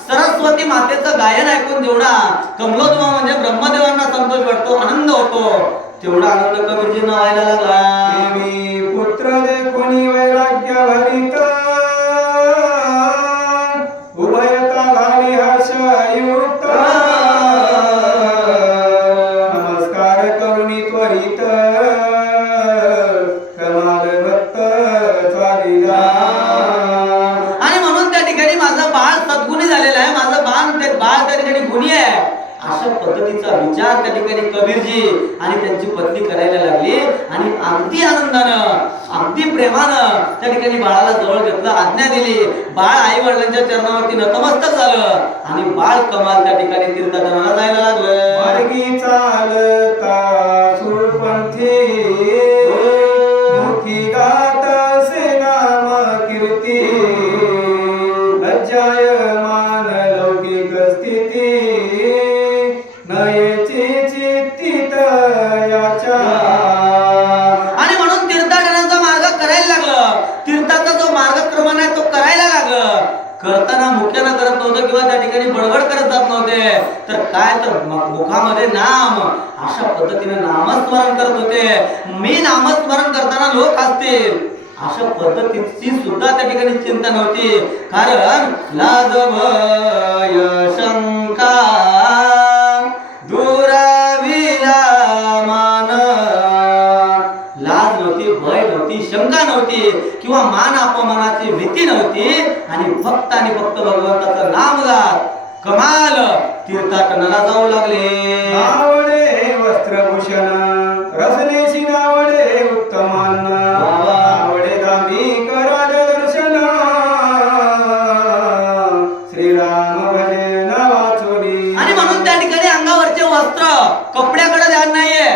सरस्वती मातेचं गायन ऐकून जेवढा कमलोद्भव म्हणजे ब्रह्मदेवांना संतोष वाटतो आनंद होतो तेवढा आनंद कबीरजींना व्हायला लागला. मी पुत्र देखोनी वैराग्य भरित उभयता झाली हर्षयुक्त नमस्कार करुणी त्वरित कमाल भक्त चालिला. आणि म्हणून त्या ठिकाणी माझं बाळ सद्गुणी झालेलं आहे माझं बाळ त्या ठिकाणी गुणी आहे अशा पद्धतीचा विचार त्या ठिकाणी कबीरजी आणि त्यांची पत्नी करायला लागली आणि अगदी आनंदानं अगदी प्रेमानं त्या ठिकाणी बाळाला जवळ घेतलं आज्ञा दिली. बाळ आई वडिलांच्या चरणावरती नतमस्तक झालं आणि बाळ कमाल त्या ठिकाणी तीर्थाटनाला जायला लागलं. मार्गी चालता सुरपंथी मुखी गात असे नाम कीर्ती लज्जायमान लौकिक स्थिती नयेची चित्तित याच्या. आणि म्हणून तीर्थाटनाचा मार्ग करायला लागलं. तीर्थाचा जो मार्गक्रमण आहे तो करायला लागलं. करताना मुख्यानं करत नव्हतं किंवा त्या ठिकाणी बडबड करत जात नव्हते तर काय तर मुखामध्ये नाम अशा पद्धतीने नामस्मरण करत होते. मी नामस्मरण करताना लोक असतील अशा पद्धतीची सुद्धा त्या ठिकाणी चिंता नव्हती. कारण लाज भय शंका दुराविला मान लाज नव्हती भय नव्हती शंका नव्हती किंवा मान अपमानाची भीती नव्हती आणि फक्त भगवंताचं नाम गात कमाल तीर्थाटनाला जाऊ लागले. नावडे वस्त्रभूषण रसनेशी नावडे उत्तमान नावडे धार्मिक राजदर्शन श्रीराम भजन वाचोली. आणि म्हणून त्या ठिकाणी अंगावरचे वस्त्र कपड्याकडे ध्यान नाहीये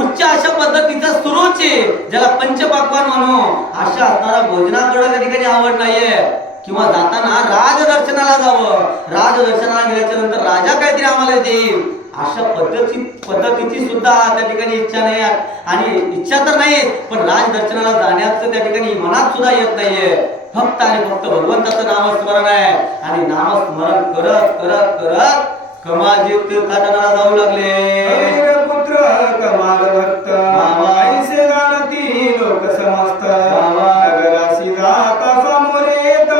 उच्च अशा पद्धतीचा सुरुची ज्याला पंचपाक्वान म्हणू अशा असणारा भोजनाकडे त्या ठिकाणी आवड नाहीये किंवा जाताना राजदर्शनाला जावं राजदर्शनाला गेल्याच्या नंतर राजा काहीतरी आम्हाला देईल अशा पद्धतीची सुद्धा त्या ठिकाणी इच्छा नाही आणि इच्छा तर नाही पण राजदर्शनाला जाण्याचं त्या ठिकाणी मनात सुद्धा येत नाहीये. फक्त आणि फक्त भगवंताचं नामस्मरण आहे आणि नामस्मरण करत करत करत कमालजी तीर्थाटनाला जाऊ लागले. पुत्र कमाल भक्त ऐसे जाणती लोक समस्त नगराशी जाता समोरे येत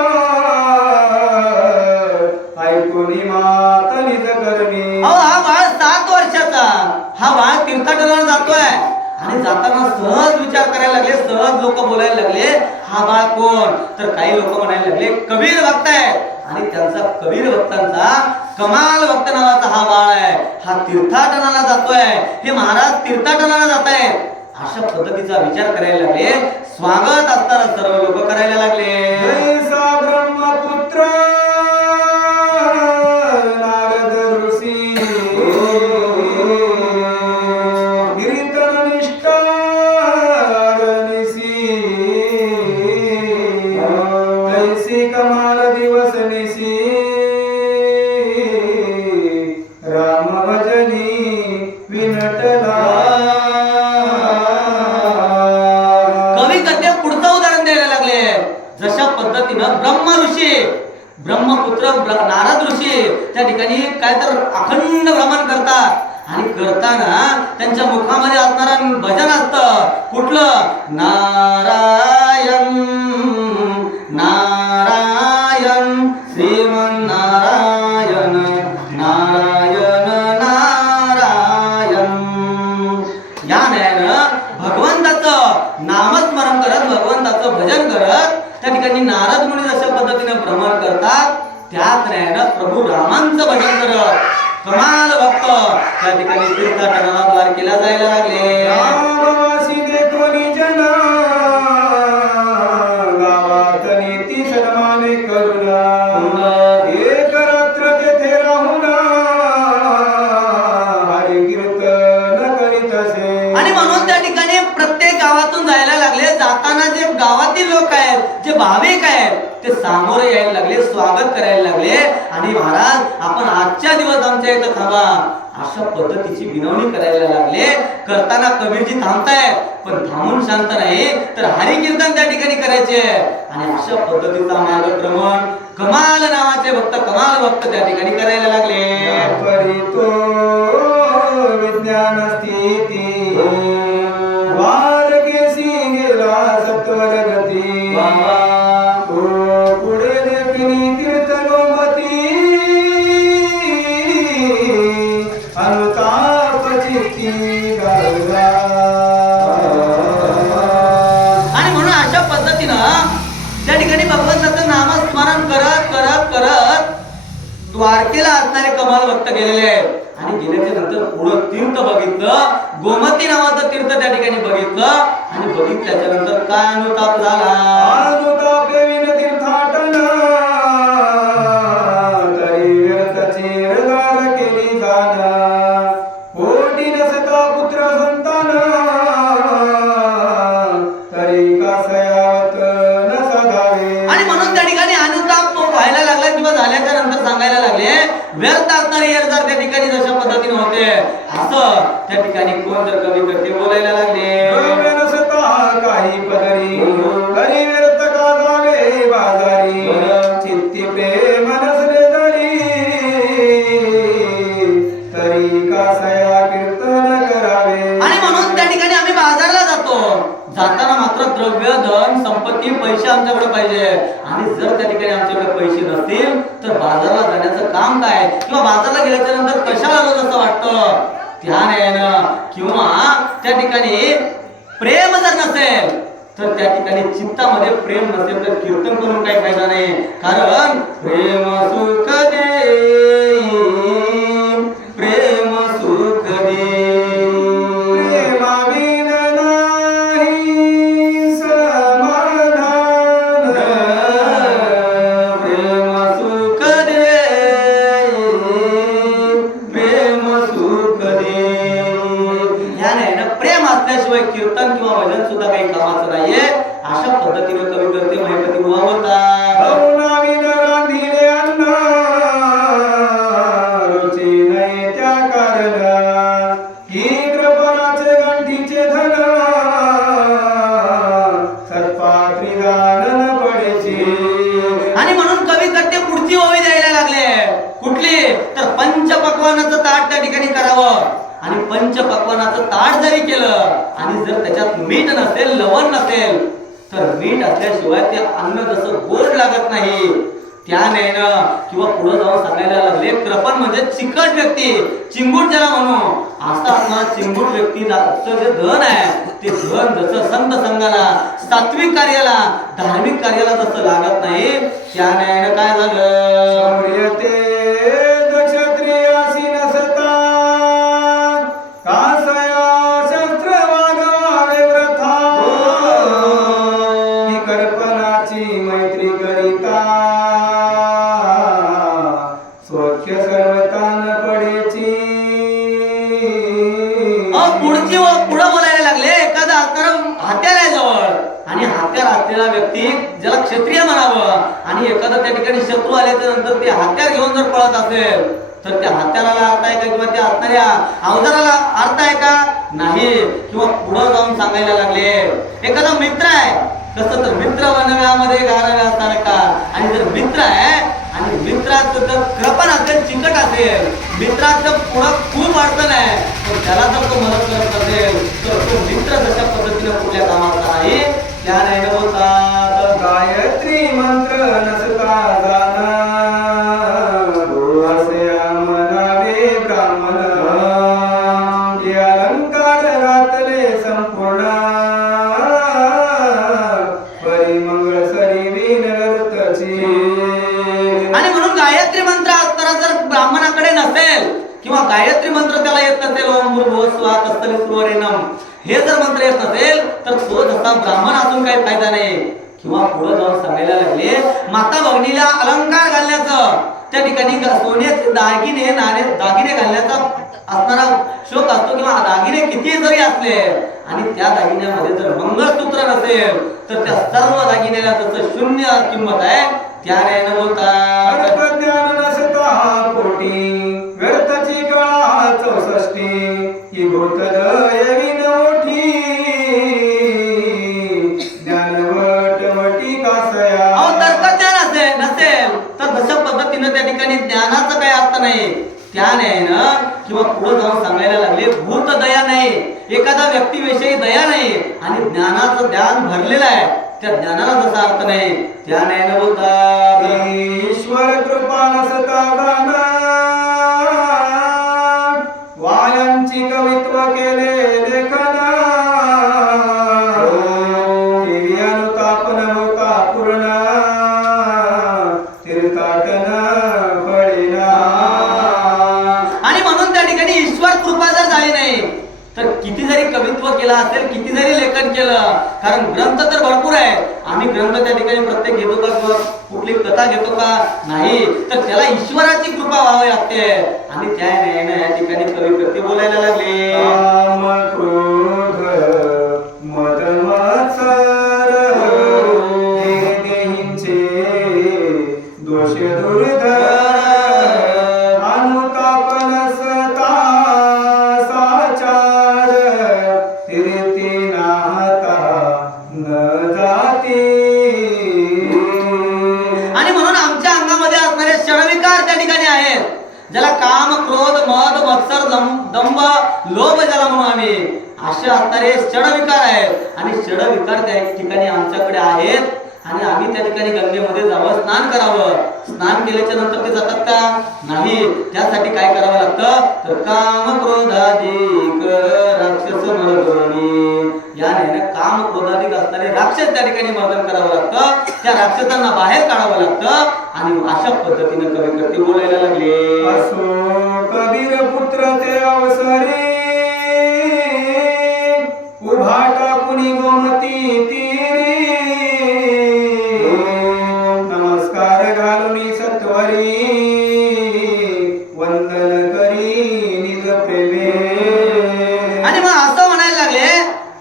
ऐकुनी मात निज करणी. हा बाळ 7 वर्षाचा हा बाळ तीर्थाटनाला जातोय आणि जाताना सहज विचार करायला लागले सहज लोक बोलायला लागले हा बाळ कोण तर काही लोक म्हणायला लागले कबीर भक्त आहे आणि त्यांचा कबीर भक्तांचा कमाल भक्त नावाचा हा बाळ आहे हा तीर्थाटनाला जातोय हे महाराज तीर्थाटनाला जात आहेत अशा पद्धतीचा विचार करायला लागले. स्वागत असताना सर्व लोक करायला लागले. जैसा ब्रह्मपुत्र ब्रह्मपुत्र नारद ऋषी त्या ठिकाणी काय तर अखंड भ्रमण करतात आणि करताना त्यांच्या मुखामध्ये असणारं भजन असतं कुठलं नारायण नारायण श्रीमन नारायण नारायण नारायण या न्यायानं भगवंताचं नामस्मरण करत भगवंताचं भजन करत त्या ठिकाणी नारद मुनी अशा पद्धतीने भ्रमण करतात त्याच न्यायानं प्रभू रामांचं भजन करत कमाल भक्त त्या ठिकाणी तीर्थाटनाद्वार केला जायला लागले रामवासी देखोनी जना गावात नीती सन्माने करुणा एक रात्र तेथे राहून हरी कीर्तन करीत असे आणि म्हणून त्या ठिकाणी प्रत्येक गावातून जायला लागले जाताना जे गावातील लोक आहेत जे भाविक आहेत ते सामोरे यायला लागले स्वागत करायला लागले आणि महाराज आपण आजच्या दिवस आमच्या इथं थांबा अशा पद्धतीची विनवणी करायला लागले करताना कबीरजी थांबतायत पण थांबून शांत नाही तर हरी कीर्तन त्या ठिकाणी करायचे आणि अशा पद्धतीचा मार्गक्रमण कमाल नावाचे भक्त त्या ठिकाणी करायला लागले परितो विज्ञान स्थिती वारकेसी गेला सत्वर गती पुढे देखिनी तीर्थ गोमती अनुताप चित्ती गारुडा आणि म्हणून अशा पद्धतीनं त्या ठिकाणी भगवंताचं नामस्मरण करत करत करत द्वारकेला असणारे कमाल भक्त गेलेले आहेत आणि गेल्याच्या नंतर पुढं तीर्थ बघितलं गोमती नावाचं तीर्थ त्या ठिकाणी बघितलं आणि बघितल्याच्या नंतर काय अनुताप झाला अनुताप विन तीर्थाटन तरी व्यर्थची रगार केली जाण कोटी नसता पुत्र संतान तरी कासयावत न साधावे आणि म्हणून त्या ठिकाणी अनुताप व्हायला लागला किंवा झाल्याच्या नंतर सांगायला लागले व्यर्थ असणारे जर त्या ठिकाणी जशा पद्धतीने होते असं त्या ठिकाणी कोण जर कवी करते बोलायला लागले नसता काही पदरी तरी व्यर्थ का जावे बाजारी चित्ती प्रेम नसले तरी कासया कीर्तन करावे आणि म्हणून त्या ठिकाणी आम्ही बाजारला जातो जाताना मात्र द्रव्य धन संपत्ती पैसे आमच्याकडे पाहिजे आणि जर त्या ठिकाणी आमच्याकडे पैसे नसतील तर बाजारला जाण्याचं काम काय किंवा बाजारला गेल्याच्या नंतर कशाला आलो असं वाटतं त्या न्यायानं किंवा त्या ठिकाणी प्रेम जर नसेल तर त्या ठिकाणी चित्तामध्ये प्रेम नसेल तर कीर्तन करून काही फायदा नाही कारण प्रेम सुख देई प्रेम सुख देई प्रेमाविन नाही समाधान प्रेम सुख देई प्रेम सुख देई या नाही प्रेम असल्याशिवाय कीर्तन किंवा भजन सुद्धा काही कामाचं नाहीये अशा पद्धतीने कवी करते महिपती बुवा बोलतात भावनाविन रांधिले अन्न रुची नाही त्या कारण ही कृपणाचे गांठीचे धन सत्पात्री दानन पडेचे आणि म्हणून कवी करते पुढची ओवी द्यायला लागले कुठली तर पंचपक्वानाचं ताट त्या ठिकाणी करावं आणि पंचपक्वानाचं ताट जरी केलं आणि जर त्याच्यात मीठ नसेल लवण नसेल तर मीठ असल्याशिवाय ते अन्न जसं गोड लागत नाही त्या न्यायानं किंवा पुढे जाऊन सांगायला लागले कृपण म्हणजे चिकट व्यक्ती चिंगूट ज्याला म्हणू असा असणारा चिंगूट व्यक्तीचं जे धन आहे ते धन जसं संत संघाला सात्विक कार्याला धार्मिक कार्याला जसं लागत नाही त्या न्यायानं काय झालं शौर्यते क्षत्रियासी नसता कासया शस्त्र वागवावे व्रथा ही कल्पनाची मैत्री करिता स्वच्छ सर्वतान पडेची पुढची पुढं बोलायला लागले एखादा हत्यार हत्यार आहे जवळ आणि हत्यार असलेला व्यक्ती ज्याला क्षत्रिय म्हणावं आणि एखादा त्या ठिकाणी शत्रू आल्याच्या नंतर ते हत्यार घेऊन जर पळत असेल तर त्या हत्याराला अर्थ आहे का किंवा त्या असणाऱ्या अवजाराला अर्थ आहे का नाही किंवा पुढे जाऊन सांगायला लागले एखादा मित्र आहे कसं तर मित्र बनव्यामध्ये घालाव्या सारखा आणि जर मित्र आहे आणि मित्राचं जर कृपण असेल, चिकट असेल, मित्राचं पुढं खूप अडचण आहे, पण त्याला जर तो मदत करत असेल तर तो मित्र जशा पद्धतीने कुठल्या कामाचा नाही त्या नाही बोलतात. गायत्री मंत्र नसता जाणा असे म्हणावे ब्राह्मण, ते अलंकार घातले संपूर्ण परिमंगळ सरी विन व्यर्थची. आणि म्हणून गायत्री मंत्र असताना जर ब्राह्मणाकडे नसेल किंवा गायत्री मंत्र त्याला येत नसेल, ओम भूर्भुवः स्वः तत्सवितुर्वरेण्यम, हे जर मंत्र येत नसेल तर तो जसा ब्राह्मण असून काही फायदा नाही. किंवा पुढे जाऊन सांगायला लागले माता भगिनीला अलंकार घालण्याचं, त्या ठिकाणी सोन्याचे दागिने दागिने घालण्याचा असणारा शोक असतो, किंवा दागिने किती जरी असले आणि त्या दागिन्यामध्ये जर मंगळसूत्र नसेल तर त्या सर्व दागिन्याला जसं शून्य किंमत आहे त्या न्यायानं बोलतात. प्रज्ञान नसता कोटी व्यर्थची कळा 64 ही भूतदय विनोठी ज्ञानवट कासया. अहो तर्कज्ञान नसेल तर जशा पद्धतीनं त्या ठिकाणी ज्ञानाचा काही अर्थ नाही त्या न्यायानं किंवा पुढे जाऊन सांगायला लागले भूत दया नाही, एखादा व्यक्तीविषयी दया नाही आणि ज्ञानाचं ज्ञान भरलेलं आहे त्या ज्ञानाला जसा अर्थ नाही त्या न्यायानं बोलतात. ईश्वर कृपा नसता जाणा वायांची कवित्व केले लेखना देवी अनुतापन होता पूर्ण तीर्थाटन फळेना. आणि म्हणून त्या ठिकाणी ईश्वर कृपा जर झाली नाही तर किती जरी कवित्व केलं असेल, किती जरी लेखन केलं, कारण ग्रंथ तर भरपूर आहे, आम्ही ग्रंथ त्या ठिकाणी प्रत्येक घेतो का किंवा कुठली कथा घेतो का नाही, तर त्याला ईश्वराची कृपा व्हावी लागते. आणि त्या न्यायाने या ठिकाणी कवी बोलायला लागले काम क्रोध मद मत्सर देहींचे दोष दुर्धर अनुतापन सता साचार तीर्थी नाहता न जाती. आणि म्हणून आमच्या अंगामध्ये असणारे षडविकार त्या ठिकाणी आहेत, ज्याला काम क्रोध मद मत्सर दंभ लोभ ज्याला म्हणून आम्ही, असे असणारे षडविकार आहेत आणि षडविकार त्या ठिकाणी आमच्याकडे आहेत. आणि आम्ही त्या ठिकाणी गंगेमध्ये जावं, स्नान करावं, स्नान केल्याच्या नंतर ते जातात का नाही, त्यासाठी काय करावं लागतं तर काम क्रोधाधिक राक्षस मर्दनी, याने काम क्रोधाधिक असणारे राक्षस त्या ठिकाणी मर्दन करावं लागतं, त्या राक्षसांना बाहेर काढावं लागतं. आणि अशा पद्धतीने कवी बोलायला लागले. असो कबीर पुत्र ते अवसरी उभा टाकुनी गोमती तीरी नमस्कार घालुनी सत्वरी वंदन करी निज प्रेमे. आणि मग असं म्हणायला लागले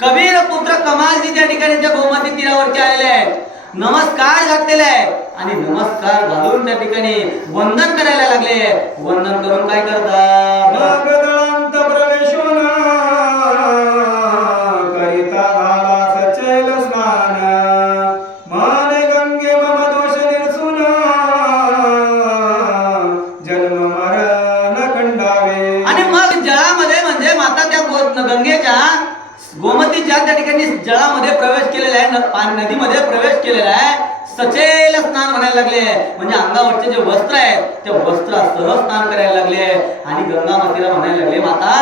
कबीर पुत्र कमालजी त्या ठिकाणी त्या गोमती तीरावरती आलेले आहेत, नमस्कार घातलेले आहे आणि नमस्कार घालून त्या ठिकाणी वंदन करायला लागले. वंदन करून काय करतात भगदळांत प्रवेशून करिता झाला सचैल स्नान मन गंगे मम दोष निर्सून जन्म मरण खंडावे. आणि मग जळामध्ये म्हणजे माता त्या गंगेच्या गोमतीच्या त्या ठिकाणी जळामध्ये प्रवेश केलेला आहे, नदीमध्ये प्रवेश केलेला आहे, सचैल स्नान म्हणायला लागले, म्हणजे अंगावरचे जे वस्त्र आहेत त्या वस्त्रासह स्नान करायला लागले. आणि गंगा मातेला म्हणायला लागले माता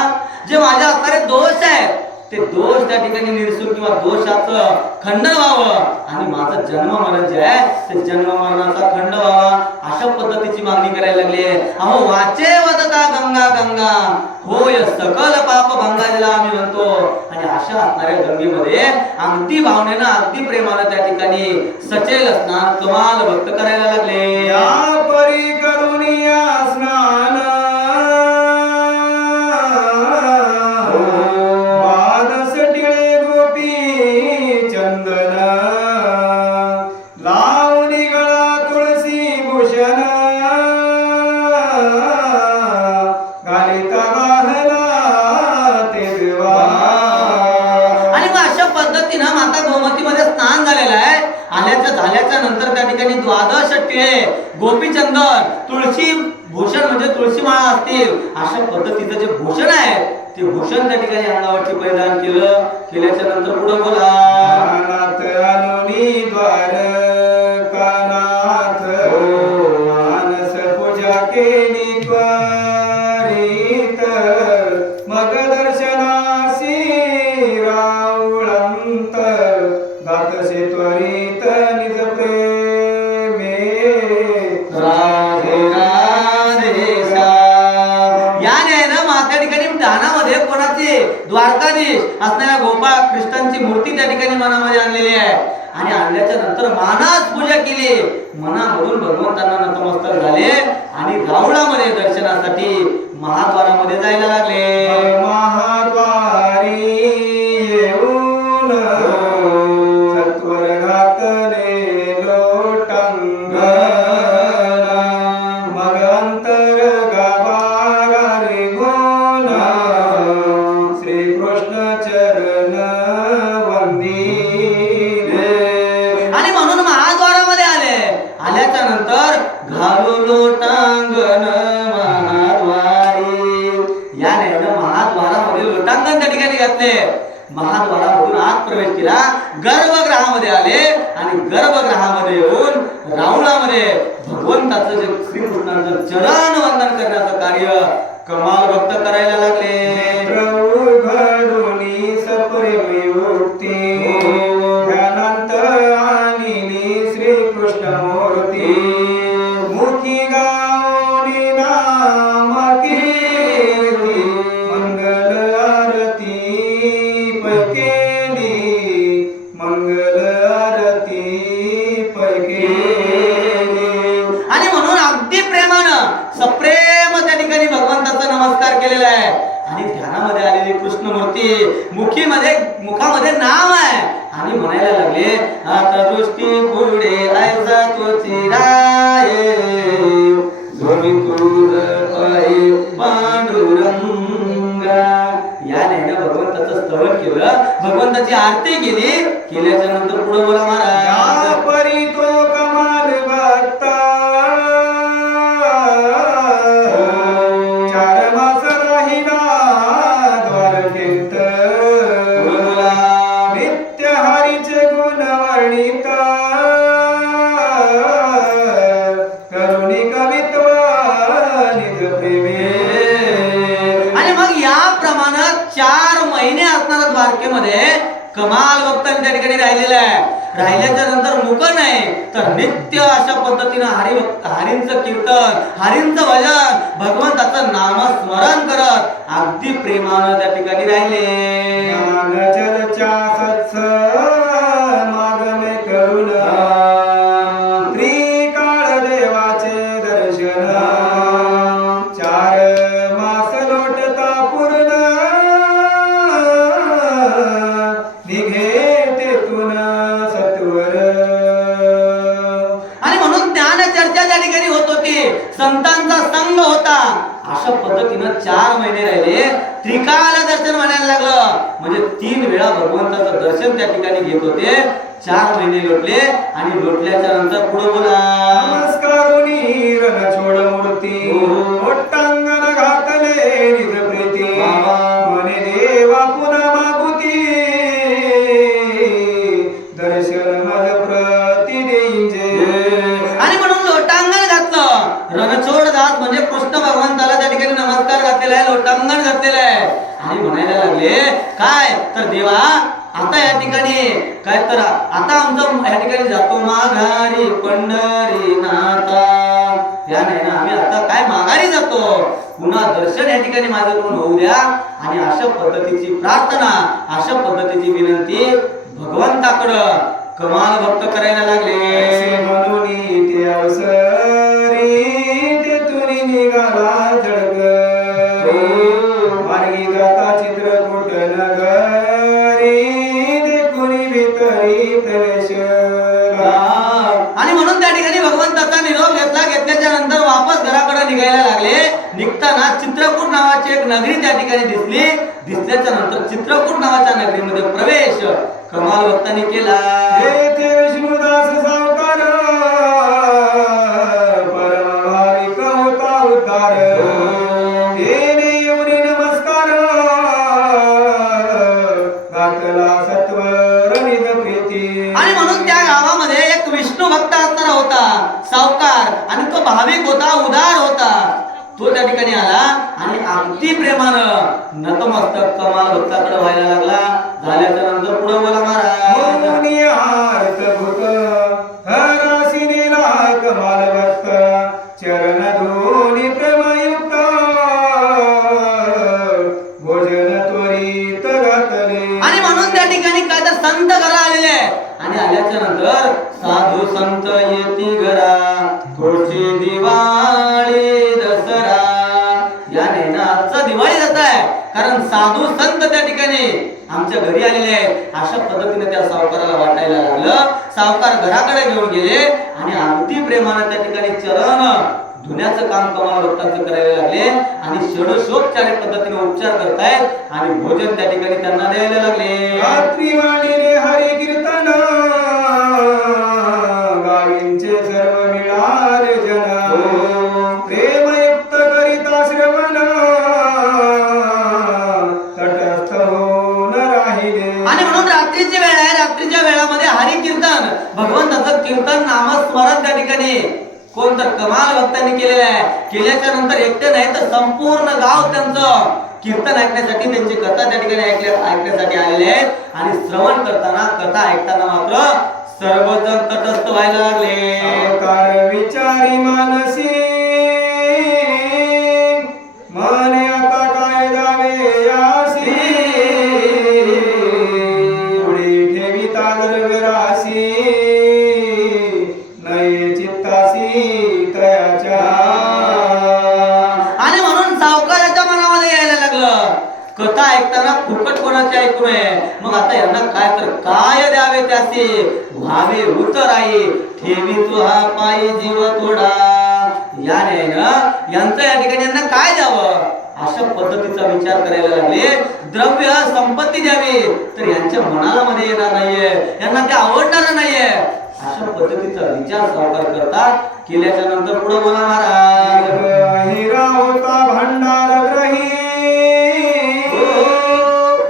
जे माझ्या असणारे दोष आहेत ते दोष त्या ठिकाणी निरसून किंवा दोषाचं खंडन व्हावं आणि माझं जन्म मरण जे आहे ते जन्म मरणाचा खंड व्हावा, अशा पद्धतीची मागणी करायला लागली. अहो वाचे वदता गंगा गंगा होय सकल पाप भंगा ज्याला आम्ही म्हणतो. आणि अशा असणाऱ्या गंगेमध्ये अगदी भावनेनं अगदी प्रेमानं त्या ठिकाणी सचैल स्नान कमाल भक्त करायला लागले. या परी करुणिया स्नान बादस टिळे गोपी चंदन लावणी गळा तुळसी भूषण घालिता राहला ते देवा. आणि मग अशा पद्धतीनं माता गोमतीमध्ये स्नान झालेलं आहे झाल्याच्या नंतर त्या ठिकाणी द्वादश टिळे गोपीचंदन तुळशी भूषण म्हणजे तुळशी माळा असतील अशा पद्धतीचं जे भूषण आहे ते भूषण त्या ठिकाणी अंगावरती परिधान केल्याच्या नंतर पुढे बोला नाथ अनुनी द्वारकानाथ मानस पूजा केली त्वरित मग दर्शनासी राऊळंत दातसे त्वरित निज प्रेमे राधे राधे याने ना त्या ठिकाणी ध्यानामध्ये कोणाची द्वारकाधीश असणाऱ्या गोपाळ कृष्णांची मूर्ती त्या ठिकाणी मनामध्ये आणलेली आहे आणि आणल्याच्या नंतर मानास पूजा केली मनामधून भगवंतांना नतमस्तक झाले आणि रावणामध्ये दर्शनासाठी महाद्वारामध्ये जायला लागले महाद्वारी येऊन सत्वर घातले लोटांगण मग अंतर गावागारी गुण श्रीकृष्ण चरण वंदिले आणि म्हणून महाद्वारामध्ये आल्याच्या नंतर घालू लोटांगण महाद्वारी याने महाद्वारामध्ये लोटांगण त्या ठिकाणी घातले महाद्वारामधून आत प्रवेश केला गर्भगृहामध्ये आले आणि गर्भगृहामध्ये येऊन रावणामध्ये भगवंताचं जे श्रीकृष्णाचं चरण वंदन करण्याचं कार्य कमाल भक्त करायला लागले प्रभुघडुनी सप्रेमयुक्ती ध्यानांत आणिली श्रीकृष्ण मूर्ती मुखी गाऊनी नाम कीर्ती मंगल आरती पैकेली मंगल आरती पैकेली आणि म्हणून अगदी प्रेमानं सप्रेम त्या ठिकाणी भगवंताचा नमस्कार केलेला आहे आणि ध्यानामध्ये आलेली कृष्णमूर्ती मुखामध्ये नाव आहे आणि म्हणायला लागले आता दृष्टी पुढे ऐसा तुझी राये झोमी तुझ पायी पांडुरंगा याने भगवंताचं स्तवन केलं भगवंताची आरती केल्याच्या नंतर पुढे बोला महाराज या परी तो कमाल भक्ता चार मास राहिला द्वारकेत नित्य हरीचे गुण वर्णिता करुणी कवित्व निज प्रेमे आणि मग या प्रमाणात 4 महिने असणारा द्वारकेमध्ये कमाल भक्तांनी त्या ठिकाणी राहिलेला आहे राहिल्याच्या नंतर मुक नाही तर नित्य अशा पद्धतीनं हरींचं कीर्तन हरींचं भजन भगवंताचं नामस्मरण करत अगदी प्रेमानं त्या ठिकाणी राहिले चर्चा सत्स मागमे करुण त्रिकाळ देवाचे दर्शन 4 मास लोटता पूर्ण निघे तेथून सत्वर आणि म्हणून ज्ञान चर्चा त्या ठिकाणी होत होती संतांचा संघ होता अशा पद्धतीनं 4 महिने राहिले त्रिकाल दर्शन म्हणायला लागलं म्हणजे 3 वेळा भगवंताचं दर्शन त्या ठिकाणी घेत होते 4 महिने लोटले आणि लोटल्याच्या नंतर पुढे बोला नमस्कारुनी रणछोड मूर्ती ओट्टांगण घातले निज प्रीती मने देवा पुन्हा मागुती दर्शन मज प्रती देईंजे आणि म्हणून लोटांगण घातलं रणछोड दास म्हणजे कृष्ण भगवंताला त्या ठिकाणी नमस्कार घातलेला आहे लोटांगण घातलेलं आहे आणि म्हणायला लागले काय तर देवा आता या ठिकाणी काय तर आता आमचं या ठिकाणी जातो माघारी पंढरी नाथा या नाही ना आम्ही आता काय माघारी जातो पुन्हा दर्शन या ठिकाणी माझ्याकडून होऊ द्या आणि अशा पद्धतीची प्रार्थना अशा पद्धतीची विनंती भगवंताकडं कमाल भक्त करायला लागले म्हणून ते अवसरी तेथून निघाला जळगरी मार्गी जाता चित्रकूट नगरी देखुनी भीतरी प्रवेश आणि म्हणून त्या ठिकाणी भगवंताचा निरोप घेतल्याच्या नंतर वापस घराकडे निघायला लागले निघताना चित्रकूट नावाची एक नगरी त्या ठिकाणी दिसल्याच्या नंतर चित्रकूट नावाच्या नगरीमध्ये प्रवेश कमाल भक्तांनी केला येथे विष्णुदास आणि तो भाविक होता, उदार होता. तो त्या ठिकाणी आला आणि अगदी प्रेमानं नतमस्तक कमाल भक्ताकडे व्हायला लागला. झाल्याच्या नंतर पुढे बोला महाराज. मुनी आर्तभूत हरासिने लाख मालभक्त चरण धोनी प्रेमयुक्त भोजन त्वरित घातले. आणि म्हणून त्या ठिकाणी काय तर संत घरा आलेले आणि आल्याच्या नंतर साधू संत येती घरा थोडची दिवाळी दसरा. याने ना आजचा दिवाळी जात आहे, कारण साधू संत त्या ठिकाणी आमच्या घरी आलेले आहेत. अशा पद्धतीने त्या सावकाराला वाटायला लागलं. सावकार घराकडे घेऊन गेले आणि अगदी प्रेमाने त्या ठिकाणी चरण धुण्याचं काम कमाल भक्तांचं करायला लागले आणि षडोषोपचारिक पद्धतीने उपचार करतायत आणि भोजन त्या ठिकाणी त्यांना द्यायला लागले. रात्री वाणीने हरी कीर्तन गावींचे सर्व मिळाले जन प्रेमयुक्त करिता श्रवण तटस्थ होऊन राहिले. आणि म्हणून रात्रीची वेळ आहे, रात्रीच्या वेळामध्ये हरी कीर्तन भगवंताचं कीर्तन नामस्मरण त्या ठिकाणी कोण तर कमाल भक्तांनी केलेलं आहे. केल्याच्या नंतर एकटे नाही तर संपूर्ण गाव त्यांचं कीर्तन ऐकण्यासाठी, त्यांची कथा त्या ठिकाणी ऐकण्यासाठी आलेले आहेत. आणि श्रवण करताना, कथा ऐकताना मात्र सर्वजण तटस्थ व्हायला लागले. सावकार विचारी मानसी मने आता काय जावे यासी पुढे ठेविता दरवेरासी नये चित्तासी तयाच्या. आणि म्हणून सावकाराच्या मनामध्ये यायला लागलं, कथा ऐकताना फुकट कोणाचे ऐकू नये. मग आता यांना काय तर काय द्यावे त्याचे व्हावे उतराई ठेवी तू हा पायी जीव थोडा. याने ना यांचं या ठिकाणी यांना काय द्यावं अशा पद्धतीचा विचार करायला लागले. द्रव्य संपत्ती द्यावी तर यांच्या मनाला मध्ये येणार नाहीये, यांना ते आवडणार नाहीये. अशा पद्धतीचा विचार सावकार करतात. केल्याच्या नंतर पुढे बोला महाराज. हिरा होता भांडार ग्रही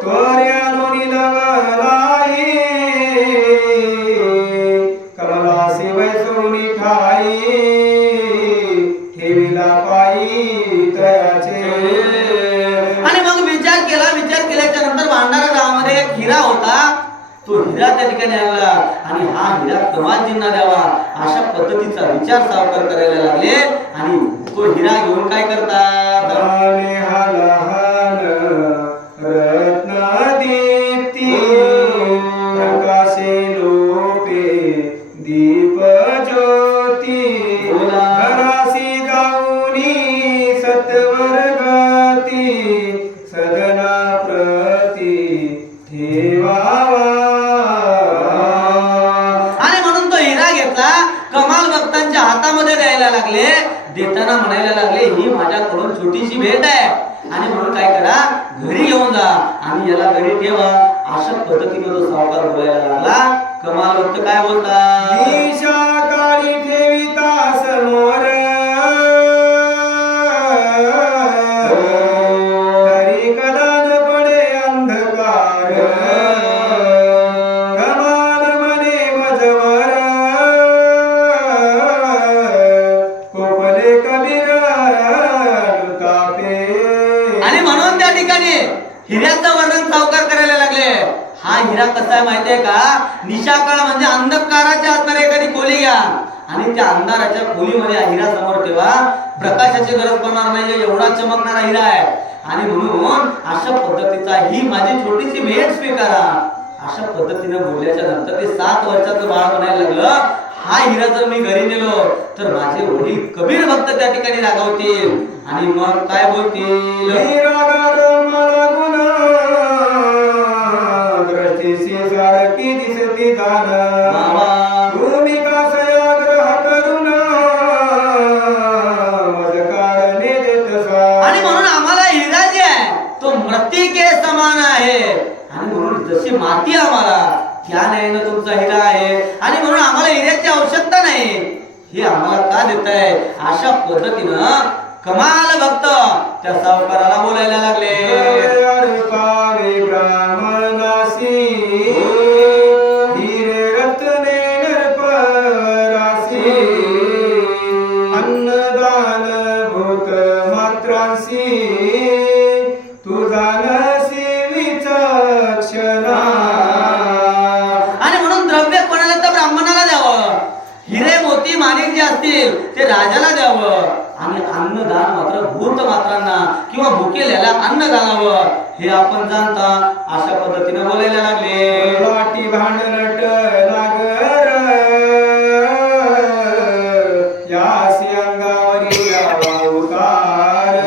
त्वर्यानो निलवलाई कमलासी वैसोनी ठाई ठेविला पायी तयाचे. आणि मग विचार केल्याच्या नंतर भांडारा गावामध्ये एक हिरा होता. तो हिरा त्या ठिकाणी आणला आणि हा हिरा कमालजींना द्यावा अशा पद्धतीचा विचार सावकार करायला लागले. आणि तो हिरा घेऊन काय करतात, रत्न दीप्ती प्रकाशे लोपे दीप ज्योती घरासी जाऊनी सत्वर गती सदना प्रती ठेवावा. आणि म्हणून तो हिरा घेतला, कमाल भक्तांच्या हातामध्ये द्यायला लागले. देताना म्हणायला लागले, ही माझ्याकडून छोटीशी भेट आहे आणि म्हणून काय करा, घरी घेऊन जा आणि याला घरी ठेवा. अशा पद्धतीने तो सावकार बोलायला लागला. कमाल भक्त काय बोलतात, दिशा काळी ठेविता समोर तरी कदान पडे अंधकार कमाल मने मजवर कोपले कबीर तापे. आणि म्हणून त्या ठिकाणी हिऱ्याचं वर्णन सावकार करायला लागले. हा हिरा कसा आहे माहितीये का, निशाकाळ म्हणजे अंधकाराच्या आतमध्ये एखादी खोली घ्या आणि त्या अंधाराच्या खोलीमध्ये हा हिरा समोर ठेवा. प्रकाशाची गरज पडणार नाही, एवढा चमकणारा हिरा आहे. आणि म्हणून अशा पद्धतीचा ही माझी छोटीशी भेट स्वीकारा. अशा पद्धतीने बोलल्याच्या नंतर ते 7 वर्षाचं बाळ म्हणायला लागलं, हा हिरा जर मी घरी नेलो तर माझे वडील कबीर भक्त त्या ठिकाणी रागवतील आणि मग काय बोलतील, दृष्टीशी सारखी दिसती बाबा. भूमिका सयाग्रह करून मजकारणे देत सा. आणि म्हणून आम्हाला हिरा जे आहे तो मृत्तिके समान आहे आणि म्हणून जशी माती आम्हाला त्या न्यायानं तुमचा हिरा आहे आणि म्हणून आम्हाला हिऱ्याची आवश्यकता नाही, हे आम्हाला का देताय. अशा पद्धतीनं कमाल भक्त त्या सावकाराला बोलायला लागले. पावे ब्राह्मणासी हिरे रत्ने नरपरासी असतील ते राजाला द्यावं आणि अन्नदान मात्र भूत मात्रांना किंवा भुकेल्याला अन्न घालावं हे आपण जाणता अशा पद्धतीने बोलायला लागले. लाटी भांडनट नागर यासी अंगावरी लावा उतार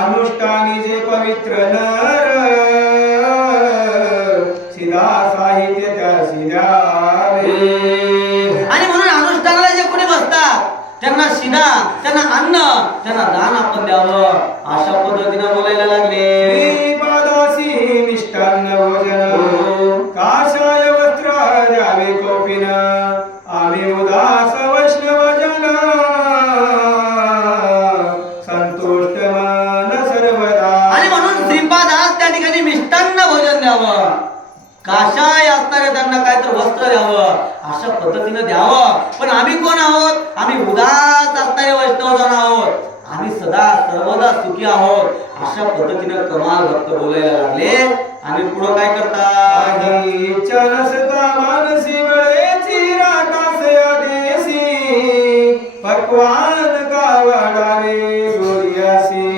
अनुष्ठानी जे पवित्र नर सिधा साहित्य त्यासी द्यावे. आणि म्हणून अनुष्ठानाला जे कोणी बसतात त्यांना शिदा, त्यांना अन्न, त्यांना दान आपण द्यावं अशा पद्धतीने बोलायला लागले. श्रीपादासी मिष्टान्न भोजन काषाय वस्त्र द्यावे कोपिन आम्ही उदास वैष्णव जन संतुष्ट मन सर्वदा. आणि म्हणून श्रीपादास त्या ठिकाणी मिष्टान्न भोजन द्यावं, काशाय असणारे त्यांना काय तर वस्त्र द्यावं अशा पद्धतीने द्यावं. पण आम्ही कोण आहोत? आम्ही उदास असणारे वैष्णवजन आहोत, आम्ही सदा सर्वदा सुखी आहोत अशा पद्धतीने कमाल भक्त बोलायला लागले. आणि पुढे काय करतात? इच्छा नसता मानसी वेळेची राकास आदेसी पक्वान का वाढावे गोरियासी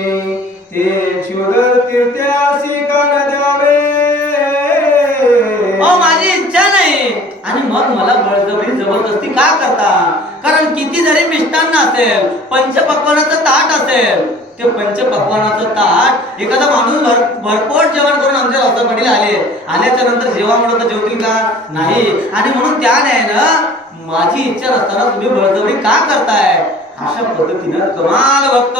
ते क्षुदर तीर्थ्यासी कान द्यावे. माझी इच्छा नाही आणि मग मला बळजबरी जबरदस्ती का करता? कारण किती जरी मिष्टान्न असेल, पंचपक्वानाचं ताट असेल, ते पंचपक्वानाचं ताट एखादा माणूस भरपोट जेवण करून आमच्या रस्त्याकडे आल्याच्या नंतर जेव्हा म्हणत जेवतील का? नाही. आणि म्हणून त्या न्यायानं माझी इच्छा नसताना तुम्ही बळजबरी का करताय अशा पद्धतीनं कमाल भक्त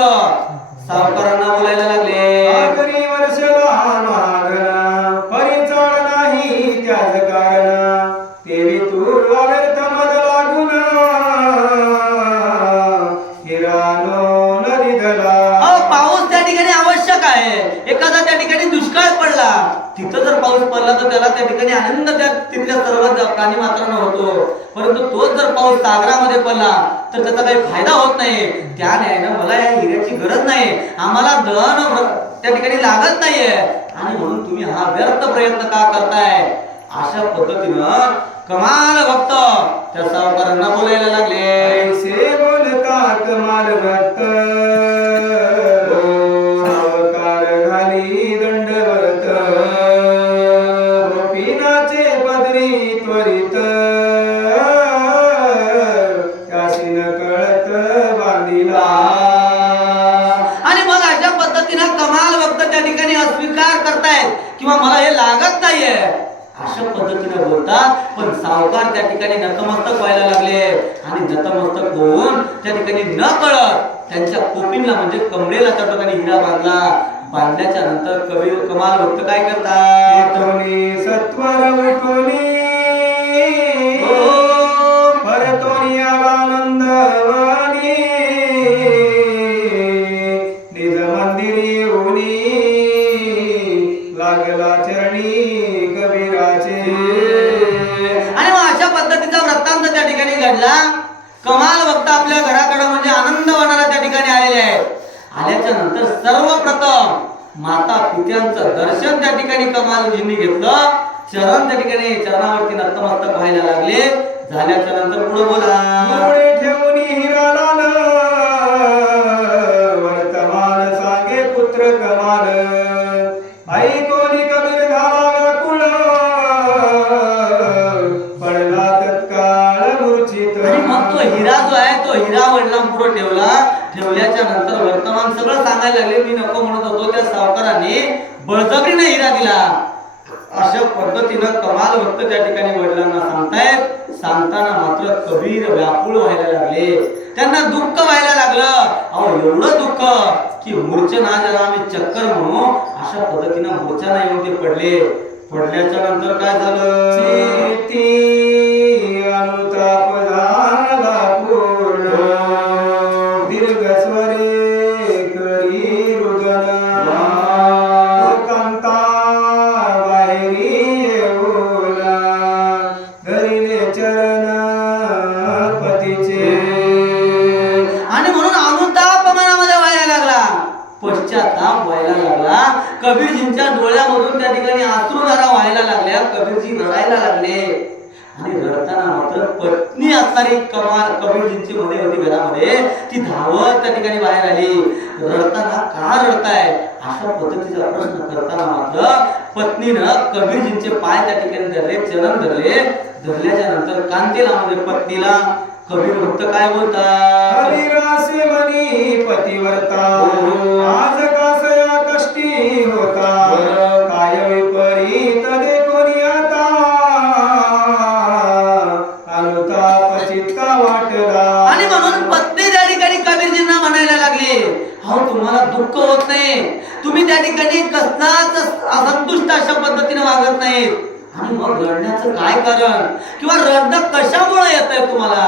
सावकारांना बोलायला लागले. आखरी वर्षला मागना परिचाळ नाही त्याच कारण तेरी तूर व्यर्थ मद लागून हिरानो नदी धला. पाऊस त्या ठिकाणी आवश्यक आहे. एखादा त्या ठिकाणी दुष्काळ पडला, तिथं जर पाऊस पडला तर त्याला त्या ठिकाणी आनंद त्या तिथल्या सर्व प्राणी मात्रांना होतो. परंतु तोच जर पाऊस सागरामध्ये पडला तर त्याचा काही फायदा होत नाही. त्या न्यायानं मला या हिऱ्याची गरज नाही, आम्हाला धन त्या ठिकाणी लागत नाहीये आणि म्हणून तुम्ही हा व्यर्थ प्रयत्न का करताय अशा पद्धतीनं कमाल भक्त त्या सावकारांना बोलायला लागले. ऐसे बोलता कमाल भक्त सावकार घाली दंडवत गोपीनाचे पदरी त्वरित त्यासी न कळत बांधिला. आणि मग अशा पद्धतीनं कमाल भक्त त्या ठिकाणी अस्वीकार करतायत किंवा मला हे लागत नाहीये अशा पद्धतीने बोलतात. पण सावकार त्या ठिकाणी नतमस्तक व्हायला लागले आणि नतमस्तक होऊन त्या ठिकाणी न कळत त्यांच्या कोपिनला म्हणजे कमरेला त्या ठिकाणी हिरा बांधल्याच्या नंतर कमाल भक्त काय करतात? सत्वर उठोनी परतोनी आनंदवानी निज मंदिरी उनी लागला चरणी कबीराचे. आणि मग अशा पद्धतीचा वृत्तांत त्या ठिकाणी घडला. कमाल भक्त आपल्या घराकडे म्हणजे आनंदवनाला त्या ठिकाणी आलेले आहेत. आल्याच्या नंतर सर्वप्रथम माता पित्यांचं दर्शन त्या ठिकाणी कमालजींनी घेतलं. चरण त्या ठिकाणी चरणावरती नतमस्तक व्हायला लागले. झाल्याच्या नंतर पुढे बोला. ठेवून हिराला वर्तमान सांगे पुत्र कमाल आई कोणी कबीर झाला व्याकुळ पडला तत्काळ मूर्छित. आणि मग तो हिरा जो आहे तो हिरा वडिलांपुढे ठेवल्याच्या नंतर वर्तमान सगळं सांगायला लागले. मी नको म्हणत होतो त्या सावकारांनी बळजबरीने हिरा दिला. अशा पद्धतीनं कमाल भक्त त्या ठिकाणी वडिलांना सांगतायत. सांगताना मात्र कबीर व्याकुळ व्हायला लागले, त्यांना दुःख व्हायला लागलं. अहो एवढं दुःख की मूर्छना ज्याला आम्ही चक्कर म्हणू अशा पद्धतीनं मूर्छना येऊन ते पडले. पडल्याच्या नंतर काय झालं? चेती अनुताप झाला पूर्ण दीर्घ स्वरे करी रुदन कांता बाहेरी येऊला धरिले चरण पतीचे. आणि म्हणून अनुताप मनामध्ये व्हायला लागला, पश्चाताप व्हायला लागला. कबीरजींच्या डोळ्यामधून त्या ठिकाणी अश्रुधारा व्हायला लागल्या. कबीरजी रडायला लागले. आणि रडताना मात्र पत्नी असणारी कमाल कबीरजींची मध्ये होती घरामध्ये, ती धावत त्या ठिकाणी बाहेर आली. रडताना का रडताय अशा पद्धतीचा प्रश्न करताना मात्र पत्नीनं कबीरजींचे पाय त्या ठिकाणी धरले, चरण धरले. धरल्याच्या नंतर कांतीला म्हणजे पत्नीला कबीर भक्त काय बोलतात, हरिरासे मनी पतिव्रता आज कासया कष्टी होता काय विपरीत देखोनी आता अनुताप चित्ता वाटला. आणि म्हणून पत्नी त्या ठिकाणी कबीरजींना म्हणायला लागली, अहो तुम्हाला दुःख होत नाही, तुम्ही त्या ठिकाणी कसलाच असंतुष्ट अशा पद्धतीने वागत नाहीत, आणि मग रडण्याचं काय कारण किंवा रडणं कशामुळे येतंय, तुम्हाला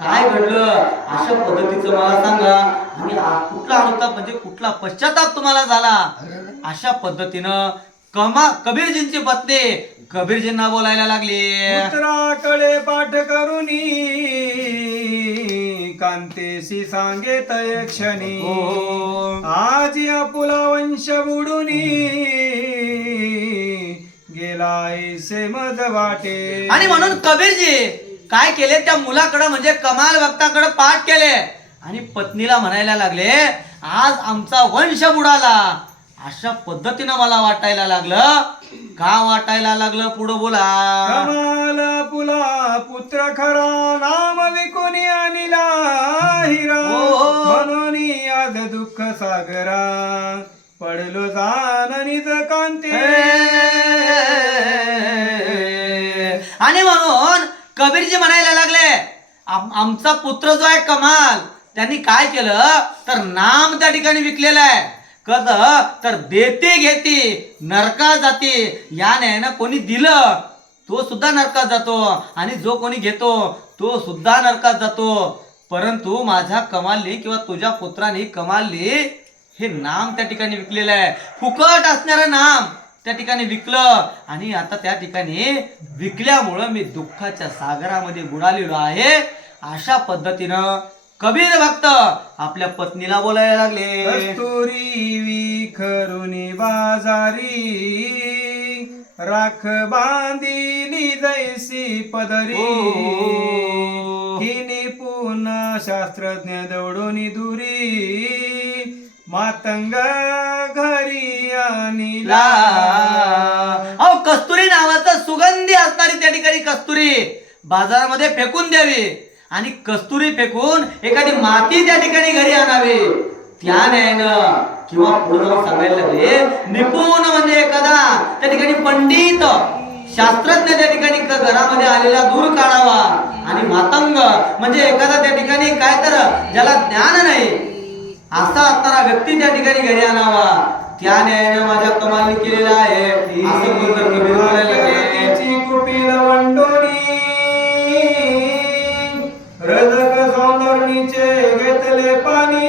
काय घडलं अशा पद्धतीचं मला सांगा, आणि कुठला अनुताप म्हणजे कुठला पश्चाताप तुम्हाला झाला. अशा पद्धतीनं कबीरजींची पत्नी कबीरजींना बोलायला लागली. पुत्राकडे पाठ करूनी कांतेशी सांगे तय क्षणी आज आपुला वंश बुडूनी गेलाय से मज वाटे. आणि म्हणून कबीरजी काय केले, त्या मुलाकडे म्हणजे कमाल भक्ताकडे पाठ केले आणि पत्नीला म्हणायला लागले, आज आमचा वंश बुडाला. अशा पद्धतीनं मला वाटायला लागलं. का वाटायला लागलं पुढं बोला. कमाल पुला पुत्र खरा नाम विकुनी अनिला हिरा म्हणून आज दुःख सागरा पडलो जाननीच कांते. आणि म्हणून कबीरजी म्हणायला लागले, आमचा पुत्र जो आहे कमाल, त्यांनी काय केलं तर नाम त्या ठिकाणी विकलेलं आहे. कसं तर देते घेते नरका जाते, या न्यायानं कोणी दिलं तो सुद्धा नरकात जातो आणि जो कोणी घेतो तो सुद्धा नरकात जातो. परंतु माझ्या कमालनी किंवा तुझ्या पुत्राने कमालनी हे नाम त्या ठिकाणी विकलेलं आहे. फुकट असणारं नाम त्या ठिकाणी विकलं आणि आता त्या ठिकाणी विकल्यामुळं मी दुःखाच्या सागरामध्ये बुडालेलो आहे. अशा पद्धतीनं कबीर भक्त आपल्या पत्नीला बोलायला लागले. कस्तुरी विखरुनी बाजारी राख बांधिली जैसी पदरी हिनी पुन्हा शास्त्रज्ञ दौडून दुरी मातंग घरी आणिला. अहो कस्तुरी नावाचं सुगंधी असणारी त्या ठिकाणी कस्तुरी बाजारामध्ये फेकून द्यावी आणि कस्तुरी फेकून एखादी माती त्या ठिकाणी घरी आणावी. त्या न्यायानं किंवा पुढे जाऊन सांगायला लागले, निपुण म्हणजे एखादा त्या ठिकाणी पंडित शास्त्रज्ञ त्या ठिकाणी घरामध्ये आलेला दूर काढावा आणि मातंग म्हणजे एखादा त्या ठिकाणी काय तर ज्याला ज्ञान नाही असा असणारा व्यक्ती त्या ठिकाणी घरी आणावा. त्या न्यायानं माझ्या कमालने केलेला आहे असं बोलतात कबीर बोलायला लागले. कुपील वंडोनी रजक सौंदर्णीचे घेतले पाणी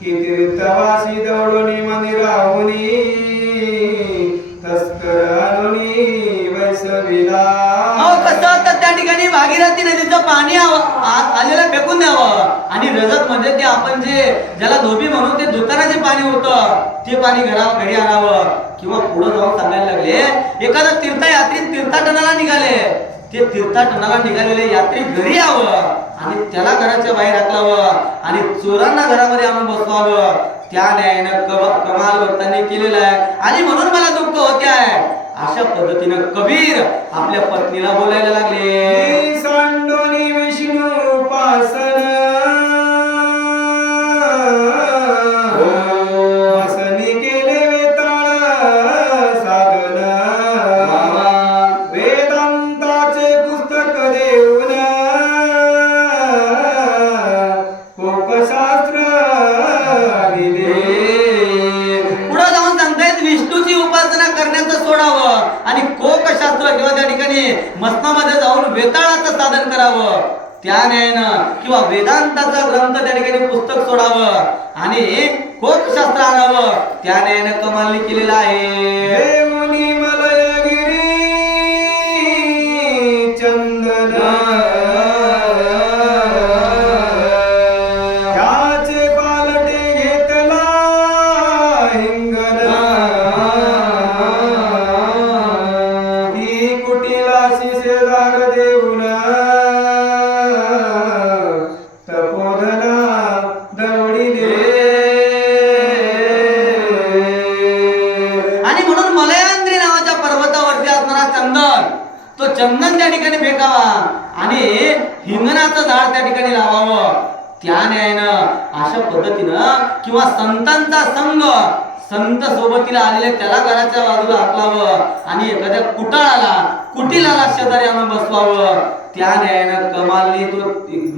कि तीर्थवासी दौडोनी मंदिराहुनी तस्कर आणुनी वैसविला. कसं तर त्या ठिकाणी भागीरथी नदीचं पाणी आलेलं फेकून द्यावं आणि रजत म्हणजे ते आपण जे ज्याला धोबी म्हणून ते धुताना जे पाणी होतं ते पाणी घरी आणावं. किंवा पुढे जाऊन सांगायला लागले, एखादा तीर्थयात्री तीर्थाटनाला निघाले, ते तीर्थाटनाला निघालेले यात्री घरी यावं आणि त्याला घराच्या बाहेर हाकलावं आणि चोरांना घरामध्ये आणून बसवावं. त्या न्यायानं कमाल भक्तांनी केलेलं आहे आणि म्हणून मला दुःख होते आहे. अशा पद्धतीनं कबीर आपल्या पत्नीला बोलायला लागले. सांडोनी विष्णू उपासन वसनी केले वेताळ साधन वेदांताचे पुस्तक देऊन कोकशास्त्र पुढे जाऊन सांगतायत विष्णूची उपासना करण्याचं सोडावं आणि कोकशास्त्र किंवा त्या ठिकाणी मस्तामध्ये जाऊन वेताळाचं साधन करावं. त्या न्यायानं किंवा वेदांताचा ग्रंथ त्या ठिकाणी पुस्तक सोडावं आणि कोकशास्त्र आणावं. त्या न्यायानं कमालनी केलेलं आहे. देवनी मलयगिरी चंदन त्याचे पालटे घेतला हिंगण ही कुटीलाशी शेजार देऊन तपोधना दवडिले. आणि म्हणून मलयांद्री नावाच्या पर्वतावरती असणारा चंदन, तो चंदन त्या ठिकाणी फेकावा आणि हिंगणाचं झाड त्या ठिकाणी लावावं. त्या न्यायानं अशा पद्धतीनं किंवा संतांचा संघ, संत सोबतीला आलेले त्याला घराच्या बाजूला हाकलावं आणि एखाद्या कुटीलाला शेजारी आणून बसवावं. त्या न्यायानं कमालने तो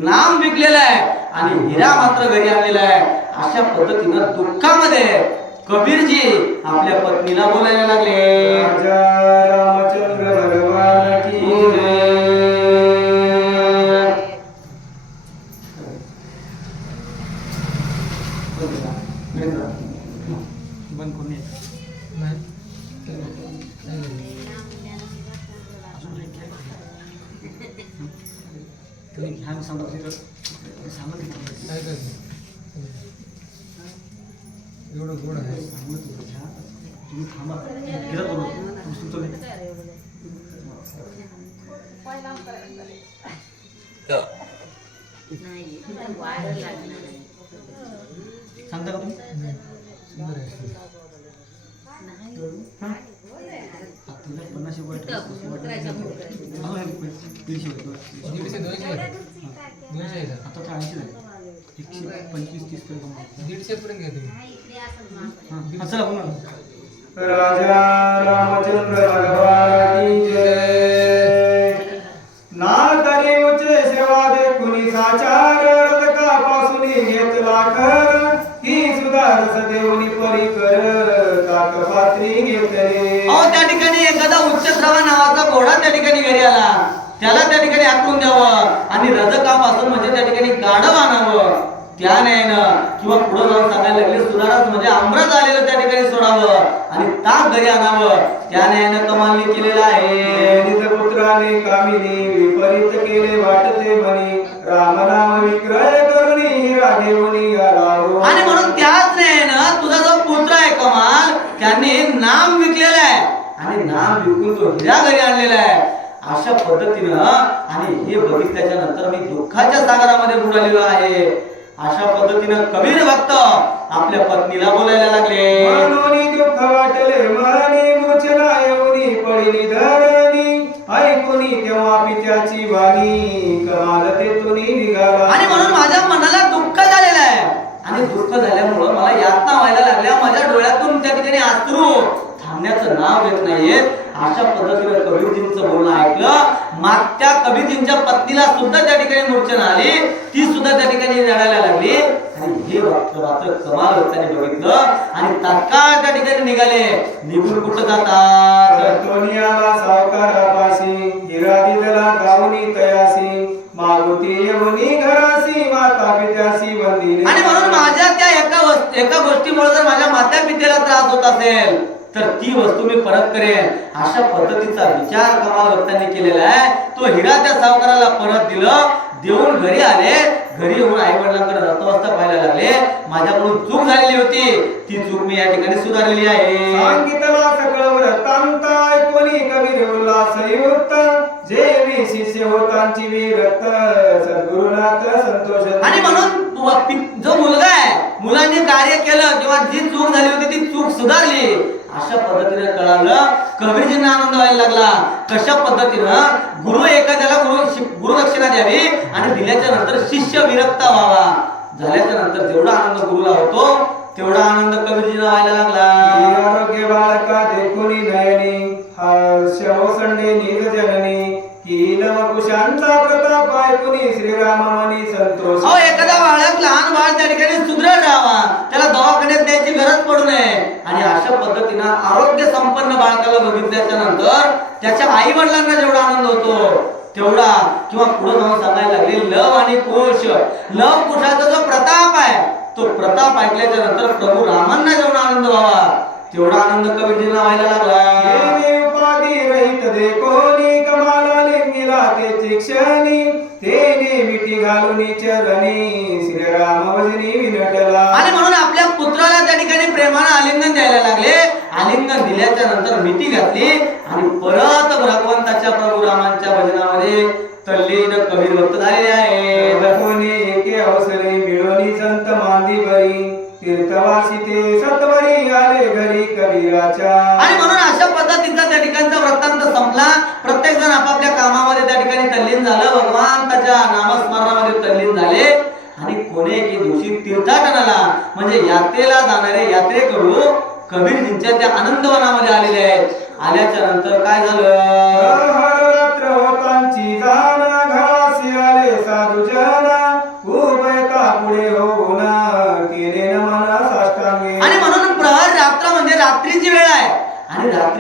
नाम विकलेला आहे आणि हिरा मात्र घरी आणलेला आहे. अशा पद्धतीनं दुःखामध्ये कबीरजी आपल्या पत्नीला बोलायला लागले. राजा रामचंद्र भगवान की जय. एवढं गोड आहे. सांगता का तुम्ही? सुंदर आहे. दीडशे 200 आता तर 80 झाले. 125-30 पर्यंत 150 पर्यंत घ्या तुम्ही. चला बोला. राजा रामचंद्र भगवान की जय. ना करी उचे सेवा दे कुणी साचार रदकापासून घेतला कर ही सुधारस देऊनी परी कर काक पात्री घेतले. अहो त्या ठिकाणी एखादा उच्चश्रवा नावाचा घोडा त्या ठिकाणी घरी आला, त्याला त्या ठिकाणी हाकून द्यावं आणि रजकापासून म्हणजे त्या ठिकाणी गाढव आणावं. त्या न्यायानं किंवा पुढे जाऊन सांगायला लागले सुधारस म्हणजे अमृत आलेलं त्या ठिकाणी सोडावं आणि ताक घरी आणावं. त्या न्यायानं कमालने केलेलं आहे. पुत्राने कामिनी विपरीत केले वाटते म्हणी राम नाम विक्रय करुणी हिरा घेऊनी आलाहो. आणि म्हणून त्याच न्यायानं तुझा जो पुत्र आहे कमाल, त्यांनी नाम विकलेलं आहे आणि नाम विकून तो हिरा घरी आणलेला आहे. अशा पद्धतीनं आणि हे बघितल्याच्या नंतर मी दुःखाच्या सागरामध्ये बुडालेलो आहे. अशा पद्धतीनं कबीर भक्त आपल्या पत्नीला बोलायला लागले. मनोनी दुःख वाटले मनी मूर्छना येऊनी पडिली धरणी ऐकुनी तेव्हा पित्याची वाणी कमाल तेथून निघाला. आणि म्हणून माझ्या मनाला दुःख झालेलं आहे आणि दुःख झाल्यामुळं मला यातना व्हायला लागल्या. माझ्या डोळ्यातून त्या ठिकाणी अश्रू थांबण्याचं नाव घेत नाहीये. अशा पद्धतीने कबीरजींचं बोलणं ऐकलं. मागच्या कबीरजींच्या पत्नीला सुद्धा त्या ठिकाणी मूर्छना आली, ती सुद्धा त्या ठिकाणी रडायला लागली. आणि हे मात्र कमाल भक्तांनी बघितलं आणि तात्काळ त्या ठिकाणी निघाले. निघून कुठं जातात? तोनियाला सावकारापाशी हिरा दिदला गावनी तयासी मागुती येऊनी घरासी माता पित्यासी वंदिले. आणि म्हणून माझ्या त्या एका गोष्टीमुळे जर माझ्या माता पित्याला त्रास होत असेल तर ती वस्तू मी परत करेन. अशा पद्धतीचा विचार कमाल भक्तांनी केलेला आहे. तो हिरा त्या सावकाराला परत दिलं, देऊन घरी आले. घरी येऊन आई वडिलांकडे रथवस्था पाहायला लागले. माझ्याकडून चूक झालेली होती, ती चूक मी या ठिकाणी सुधारलेली आहे. सांगितला सकळ व्रतांत ऐकोनी कबीर उल्हास युक्त जेवी शिष्य होतांची विरक्त सद्गुरुनाथ संतोष. आणि म्हणून जो मुलगा आहे, मुलांनी कार्य केलं किंवा जी चूक झाली होती ती चूक सुधारली. अशा पद्धतीने कळालं. कबीरजींना आनंद व्हायला लागला. कशा पद्धतीनं गुरु एखाद्याला गुरुदक्षिणा द्यावी आणि दिल्याच्या नंतर शिष्य विरक्त व्हावा. झाल्याच्या नंतर जेवढा आनंद गुरुला होतो तेवढा आनंद कबीरजीला व्हायला लागला. आरोग्य बालका देखुनी नयनी हर्ष ओसंडे निज जननी कीलव कुशांचा प्रताप ऐकुनी श्रीराम मनी संतोष. अहो एखादा बाळक, लहान बाळ त्या ठिकाणी सुदृढ राहावा, त्याला दवाखान्यात द्यायची गरज पडू नये. आणि अशा पद्धतीनं आरोग्य संपन्न बाळकाला बघितल्याच्या नंतर त्याच्या आई वडिलांना जेवढा आनंद होतो तेवढा किंवा पुढे जाऊन सांगायला लागले लव आणि कुश. लव कुशाचा जो प्रताप आहे तो प्रताप ऐकल्याच्या नंतर प्रभू रामांना जेवढा आनंद व्हावा तेवढा आनंद कबीरजींना व्हायला लागला. देवी उपाधी रहित देखोनी कमाला लिंगिला ते क्षणी तेने मिठी घालूनी चरणी श्रीराम वजनी विनटला. आणि म्हणून आपल्या पुत्राला त्या ठिकाणी प्रेमानं आलिंगन द्यायला लागले. आलिंगन दिल्याच्या नंतर मिठी घातली आणि परत भगवंताच्या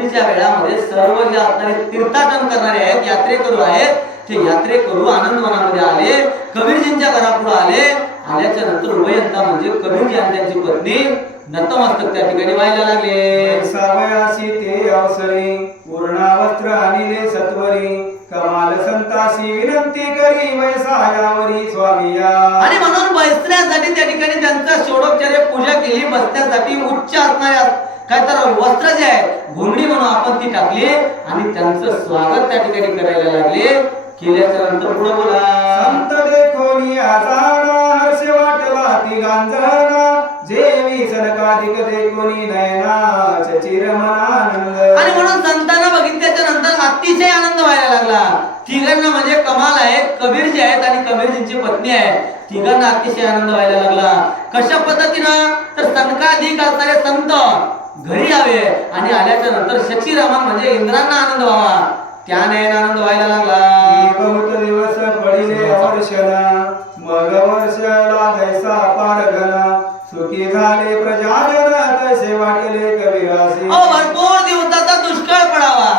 रात्रीच्या वेळामध्ये सर्व जे असणारे तीर्थाटन करणारे आहेत, यात्रेकरू आहेत, ते यात्रेकरू आनंदवनामध्ये आले, कबीरजींच्या घरापुढे आले. आल्याच्या नंतर उभयंता म्हणजे कबीरजी आणि त्यांची पत्नी नतमस्तक त्या ठिकाणी व्हायला लागले. सावयासी ते अवसरी पूर्णावस्त्र आणिले सत्वरी कमाल संतासी विनंती करी वैसायावरी स्वामिया. आणि म्हणून बसण्यासाठी त्या ठिकाणी त्यांचं षोडोपचार्य पूजा केली. बसण्यासाठी उच्च असणाऱ्या काय तर वस्त्र जे आहे, घोंगडी म्हणून आपण ती टाकली आणि त्यांचं स्वागत त्या ठिकाणी करायला लागले. केल्याच्या नंतर पुढे बोला. संत देखोनी आजाना हर्ष वाटला ती गांजना जेवी सनकाधिक देखोनी नयना चिरमनानंद. आणि म्हणून संतांना बघितल्याच्या नंतर अतिशय आनंद व्हायला लागला. तिघांना म्हणजे कमाल आहे, कबीरजी आहेत आणि कबीरजींची पत्नी आहे, तिघांना अतिशय आनंद व्हायला लागला. कशा पद्धतीनं तर सनकाधिक असणारे संत घरी यावे आणि आल्याच्या नंतर शचीरामन म्हणजे इंद्रांना आनंद व्हावा, त्याने आनंद व्हायला लागला. बहुत दिवस पडिले वर्षना मग वर्ष लागायचा पारगना सुखी झाले प्रजाजन तसे वाटले कबीरासी. भरपूर दिवसाचा दुष्काळ पडावा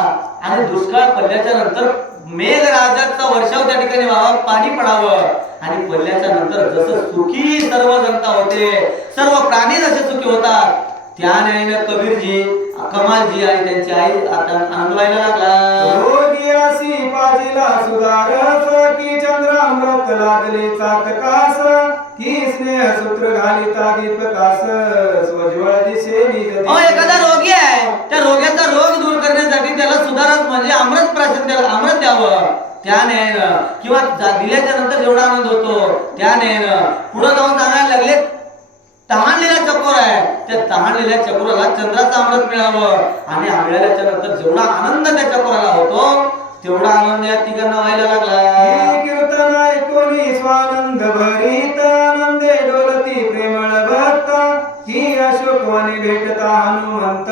आणि दुष्काळ पडल्याच्या नंतर मेघराजाचा वर्षाव त्या ठिकाणी व्हावा, पाणी पडावं आणि पडल्याच्या नंतर जसं सुखी सर्व जनता होते, सर्व प्राणी जसे सुखी होतात, त्या न्यायाने कबीरजी, कमालजी आणि त्यांची आई आता आनंद व्हायला लागला. रोगियासी पाजिला सुधारस की चंद्रामृत लागले चातकास की स्नेह सूत्र घालिता दीपकास स्वज्वळ दिशे निजती. एखादा रोगी आहे, त्या रोग्याचा रोग दूर करण्यासाठी त्याला सुधारस म्हणजे अमृत प्राशन, त्याला अमृत द्यावं, त्याने किंवा दिल्याच्या नंतर जेवढा आनंद होतो त्याने पुढे जाऊन सांगायला लागले तहानलेला चकोर आहे, त्या तहानलेल्या चकोराला चंद्राचं अमृत मिळावं आणि मिळाल्याच्या नंतर जेवढा आनंद त्या चकोराला होतो तेवढा आनंद या तिघांना व्हायला लागला. कीर्तन ऐकोनी स्वानंद भरित आनंदे डोलती प्रेमळ भक्त की अशोकवने भेटता हनुमंत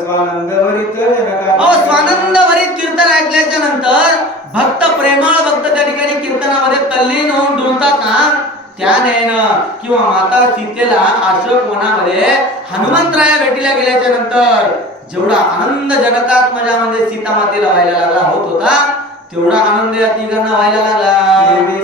स्वानंद भरित जनका. स्वानंद भरित कीर्तन ऐकल्याच्या नंतर भक्त, प्रेमळ भक्त त्या ठिकाणी कीर्तनामध्ये तल्लीन होऊन डुलतात ना, त्याने किंवा माता सीतेला अशोक वनामध्ये हनुमंतराया भेटीला गेल्याच्या नंतर जेवढा आनंद जनकात माझ्या म्हणजे सीता मातेला व्हायला लागला होत होता, तेवढा आनंद या तिघांना व्हायला लागला.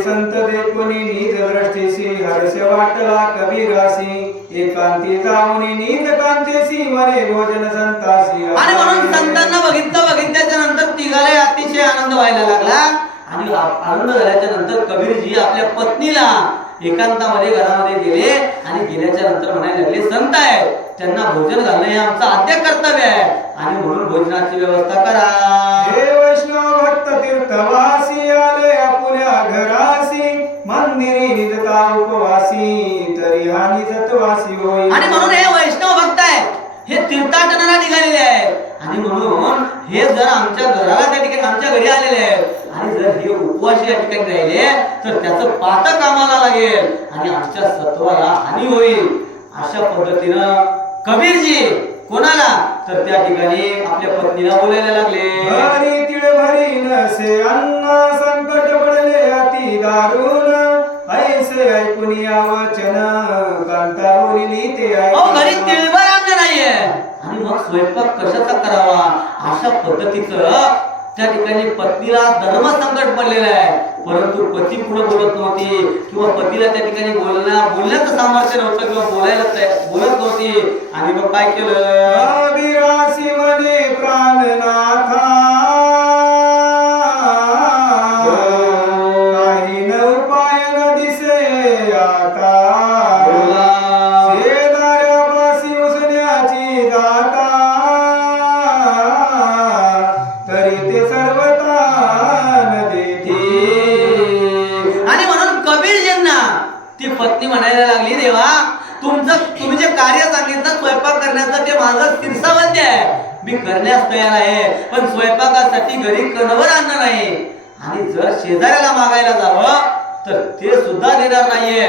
संत देखोनी नीज दृष्टीसी हर्ष वाटला कबीरासी एकांती जाऊनी नीज कांतेसी मरे भोजन संतासी. आणि म्हणून संतांना बघितल्याच्या नंतर तिघाला अतिशय आनंद व्हायला लागला आणि आनंद झाल्याच्या नंतर कबीरजी आपल्या पत्नीला एकांतामध्ये घरामध्ये गेले आणि गेल्याच्या नंतर म्हणायला लागले संत आहे, त्यांना भोजन घालणं हे आमचं आद्य कर्तव्य आहे आणि म्हणून भोजनाची व्यवस्था करा. हे वैष्णव भक्त तीर्थवासी आले आपुल्या घरासी मंदिरी निजता उपवासी तरी हा निजतवासी होई. आणि म्हणून हे वैष्णव भक्त आहे, हे तीर्थाटनाला निघालेले आहेत आणि म्हणून हे जर आमच्या घराला त्या ठिकाणी आमच्या घरी आलेले आहेत आणि जर हे उपवासी या ठिकाणी राहिले तर त्याचं पातक आम्हाला लागेल आणि आमच्या सत्वाला हानी होईल. अशा पद्धतीनं कबीरजी कोणाला तर त्या ठिकाणी आपल्या पत्नीला बोलायला लागले. भरी तिळ भरी नसे अन्न संकट पडले अति दारुण ऐसे ऐकून या वचन कांता बोलिली ते घरी तिळभर अन्न नाहीये आणि मग स्वयंपाक कशाचा करावा, अशा पद्धतीचं त्या ठिकाणी पत्नीला धर्म संकट पडलेलं आहे, परंतु पती पुढे बोलत नव्हती किंवा पतीला त्या ठिकाणी बोलण्याचं सामर्थ्य नव्हतं किंवा बोलत नव्हती आणि मग काय केलं. कबीरासी म्हणे प्राणनाथा काही न उपाय न दिसे आता शेजाऱ्यापासी उसण्याची जाता तरी ते सर्वता न देती. आणि म्हणून कबीरजींना ती पत्नी म्हणायला लागली देवा तुम्ही जे कार्य सांगितलं स्वयंपाक करण्याचं ते माझं तिरसावध्य आहे, मी करण्यास तयार आहे, पण स्वयंपाकासाठी घरी कणभर अन्न नाही आणि जर शेजाऱ्याला मागायला जावं तर ते सुद्धा देणार नाहीये.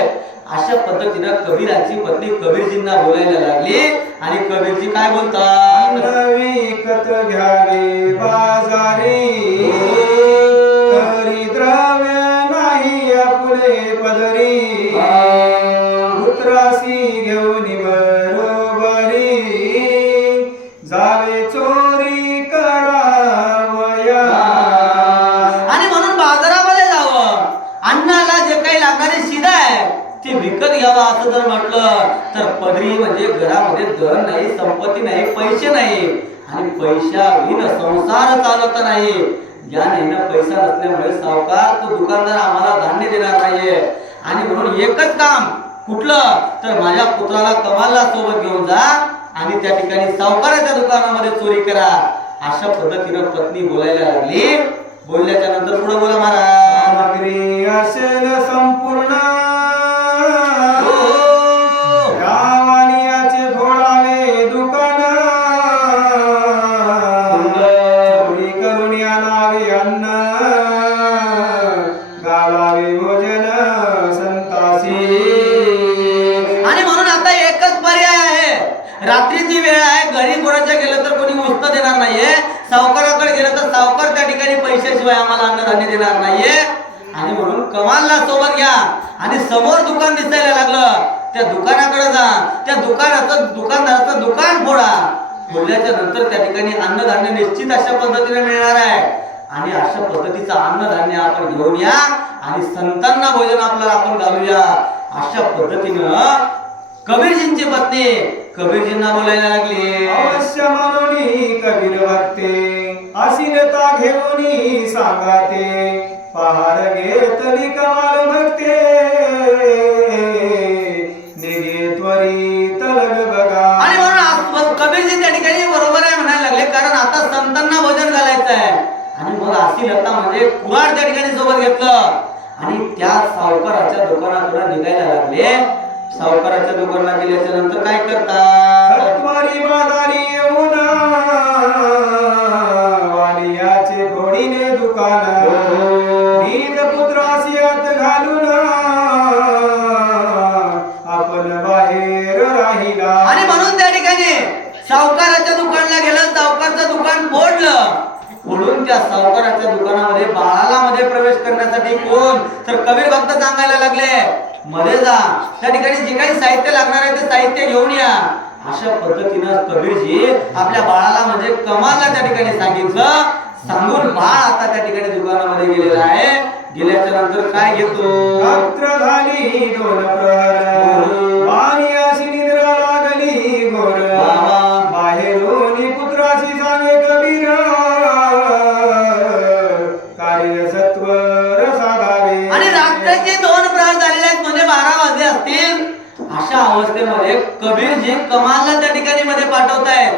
अशा पद्धतीनं कबीराची पत्नी कबीरजींना बोलायला लागली आणि कबीरजी काय बोलतात. विकत घ्यावे बाजारी तरी द्रव्य नाही आपुले पदरी पुत्रासी घेऊन बरोबरी जावे चोरी फायदा आहे ते विकत घ्यावा असं जर म्हटलं तर पदरी म्हणजे घरामध्ये धन नाही, संपत्ती नाही, पैसे नाही आणि पैशाविन संसार चालत नाही. या नेहमी पैसा नसल्यामुळे सावकार तो दुकानदार आम्हाला धान्य देणार नाहीये. आणि म्हणून एकच काम कुठलं तर माझ्या पुत्राला कमालला सोबत घेऊन जा आणि त्या ठिकाणी सावकाराच्या दुकानामध्ये चोरी करा. अशा पद्धतीनं पत्नी बोलायला लागली. बोलल्याच्या नंतर पुढे बोला महाराज. सामग्री असेल संपूर्ण वाणियाचे फोडावे दुकान चोरी करून आणावे अन्न घालावे भोजन संतासी. आणि म्हणून आता एकच पर्याय आहे. रात्रीची वेळ आहे, घरी कोणाच्या गेलं तर कोणी उस्त देणार नाहीये, सावकाराकडे गेलं तर सावकार त्या ठिकाणी पैशाशिवाय आम्हाला अन्नधान्य देणार नाहीये. आणि म्हणून कमालला सोबत घ्या आणि समोर दुकान दिसायला लागलं त्या दुकानाकडे जा, त्या दुकानदाराचं दुकान फोडा. फोडल्याच्या नंतर त्या ठिकाणी अन्नधान्य निश्चित अशा पद्धतीने मिळणार आहे. आणि अशा पद्धतीचं अन्नधान्य आपण घेऊन या आणि संतांना भोजन आपल्याला आपण घालूया. अशा पद्धतीनं कबीरजींची पत्नी कबीरजींना बोलायला लागली. अवश्य म्हणून कबीर भक्ते अशिलता घेऊन सांगाते पहार घेतली कमाल भक्ते निघे त्वरित लग बघा. आणि म्हणून कबीरजी त्या ठिकाणी बरोबर आहे म्हणायला लागले, कारण आता संतांना भोजन घालायचं आहे. आणि मग अशिलता म्हणजे कुऱ्हाड त्या ठिकाणी सोबत घेतलं आणि त्या सावकाराच्या दुकानाकडे निघायला लागले. सावकाराच्या दुकानाला गेल्याच्या नंतर काय करतात. सत्वारी बाजारी येऊन वाणियाचे घोडीने दुकान नीत पुत्रासी आत घालून आपण बाहेर राहिला. आणि म्हणून त्या ठिकाणी सावकाराच्या दुकानाला गेलं, सावकारचं दुकान फोडलं. फोडून त्या सावकाराच्या दुकानामध्ये बाळाला मध्ये प्रवेश करण्यासाठी कोण तर कबीर भक्त सांगायला लागले मध्ये जा, त्या ठिकाणी जे काही साहित्य लागणार आहे ते साहित्य घेऊन या. अशा पद्धतीनं कबीरजी आपल्या बाळाला म्हणजे कमालला त्या ठिकाणी सांगितलं. सांगून बाळ आता त्या ठिकाणी दुकानामध्ये गेलेला आहे. गेल्याच्या नंतर काय घेतो. रात्र झाली 2 प्रहर वाणी अशी निद्रा लागली घोर बाहेरून पुत्राशी सांगे कबीर कार्य सत्वर साधावे. आणि रात्रीचे 2 प्रहर झालेले आहेत म्हणजे 12 वाजले असतील. अशा अवस्थेमध्ये कबीरजी कमालला त्या ठिकाणी मध्ये पाठवतायत.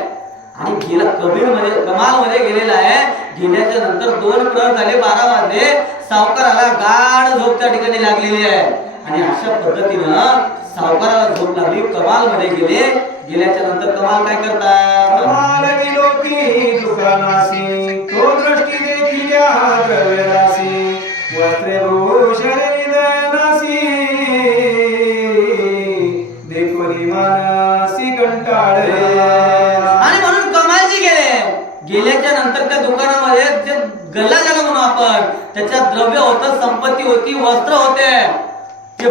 आणि गेला कबीर मध्ये कमाल मध्ये गेलेला आहे. गेल्याच्या नंतर 2 प्रहर झाले, 12 वाजले. सावकाराला गाढ झोप त्या ठिकाणी लागलेली आहे. आणि अशा पद्धतीनं सावकाराला झोप लागली, कमाल मध्ये गेले. गेल्याच्या नंतर कमाल काय करतात. कमाल गेलो की दुकानासी तो दृष्टी देखिल्या द्रव्यरासी वस्त्रे भूषण निदनासी देखोनी मानसी कंटाळले. आणि म्हणून कमालजी गेल्याच्या नंतर त्या दुकानामध्ये जे गल्ला झाला म्हणून आपण त्याच्यात द्रव्य होतं, संपत्ती होती, वस्त्र होते. ते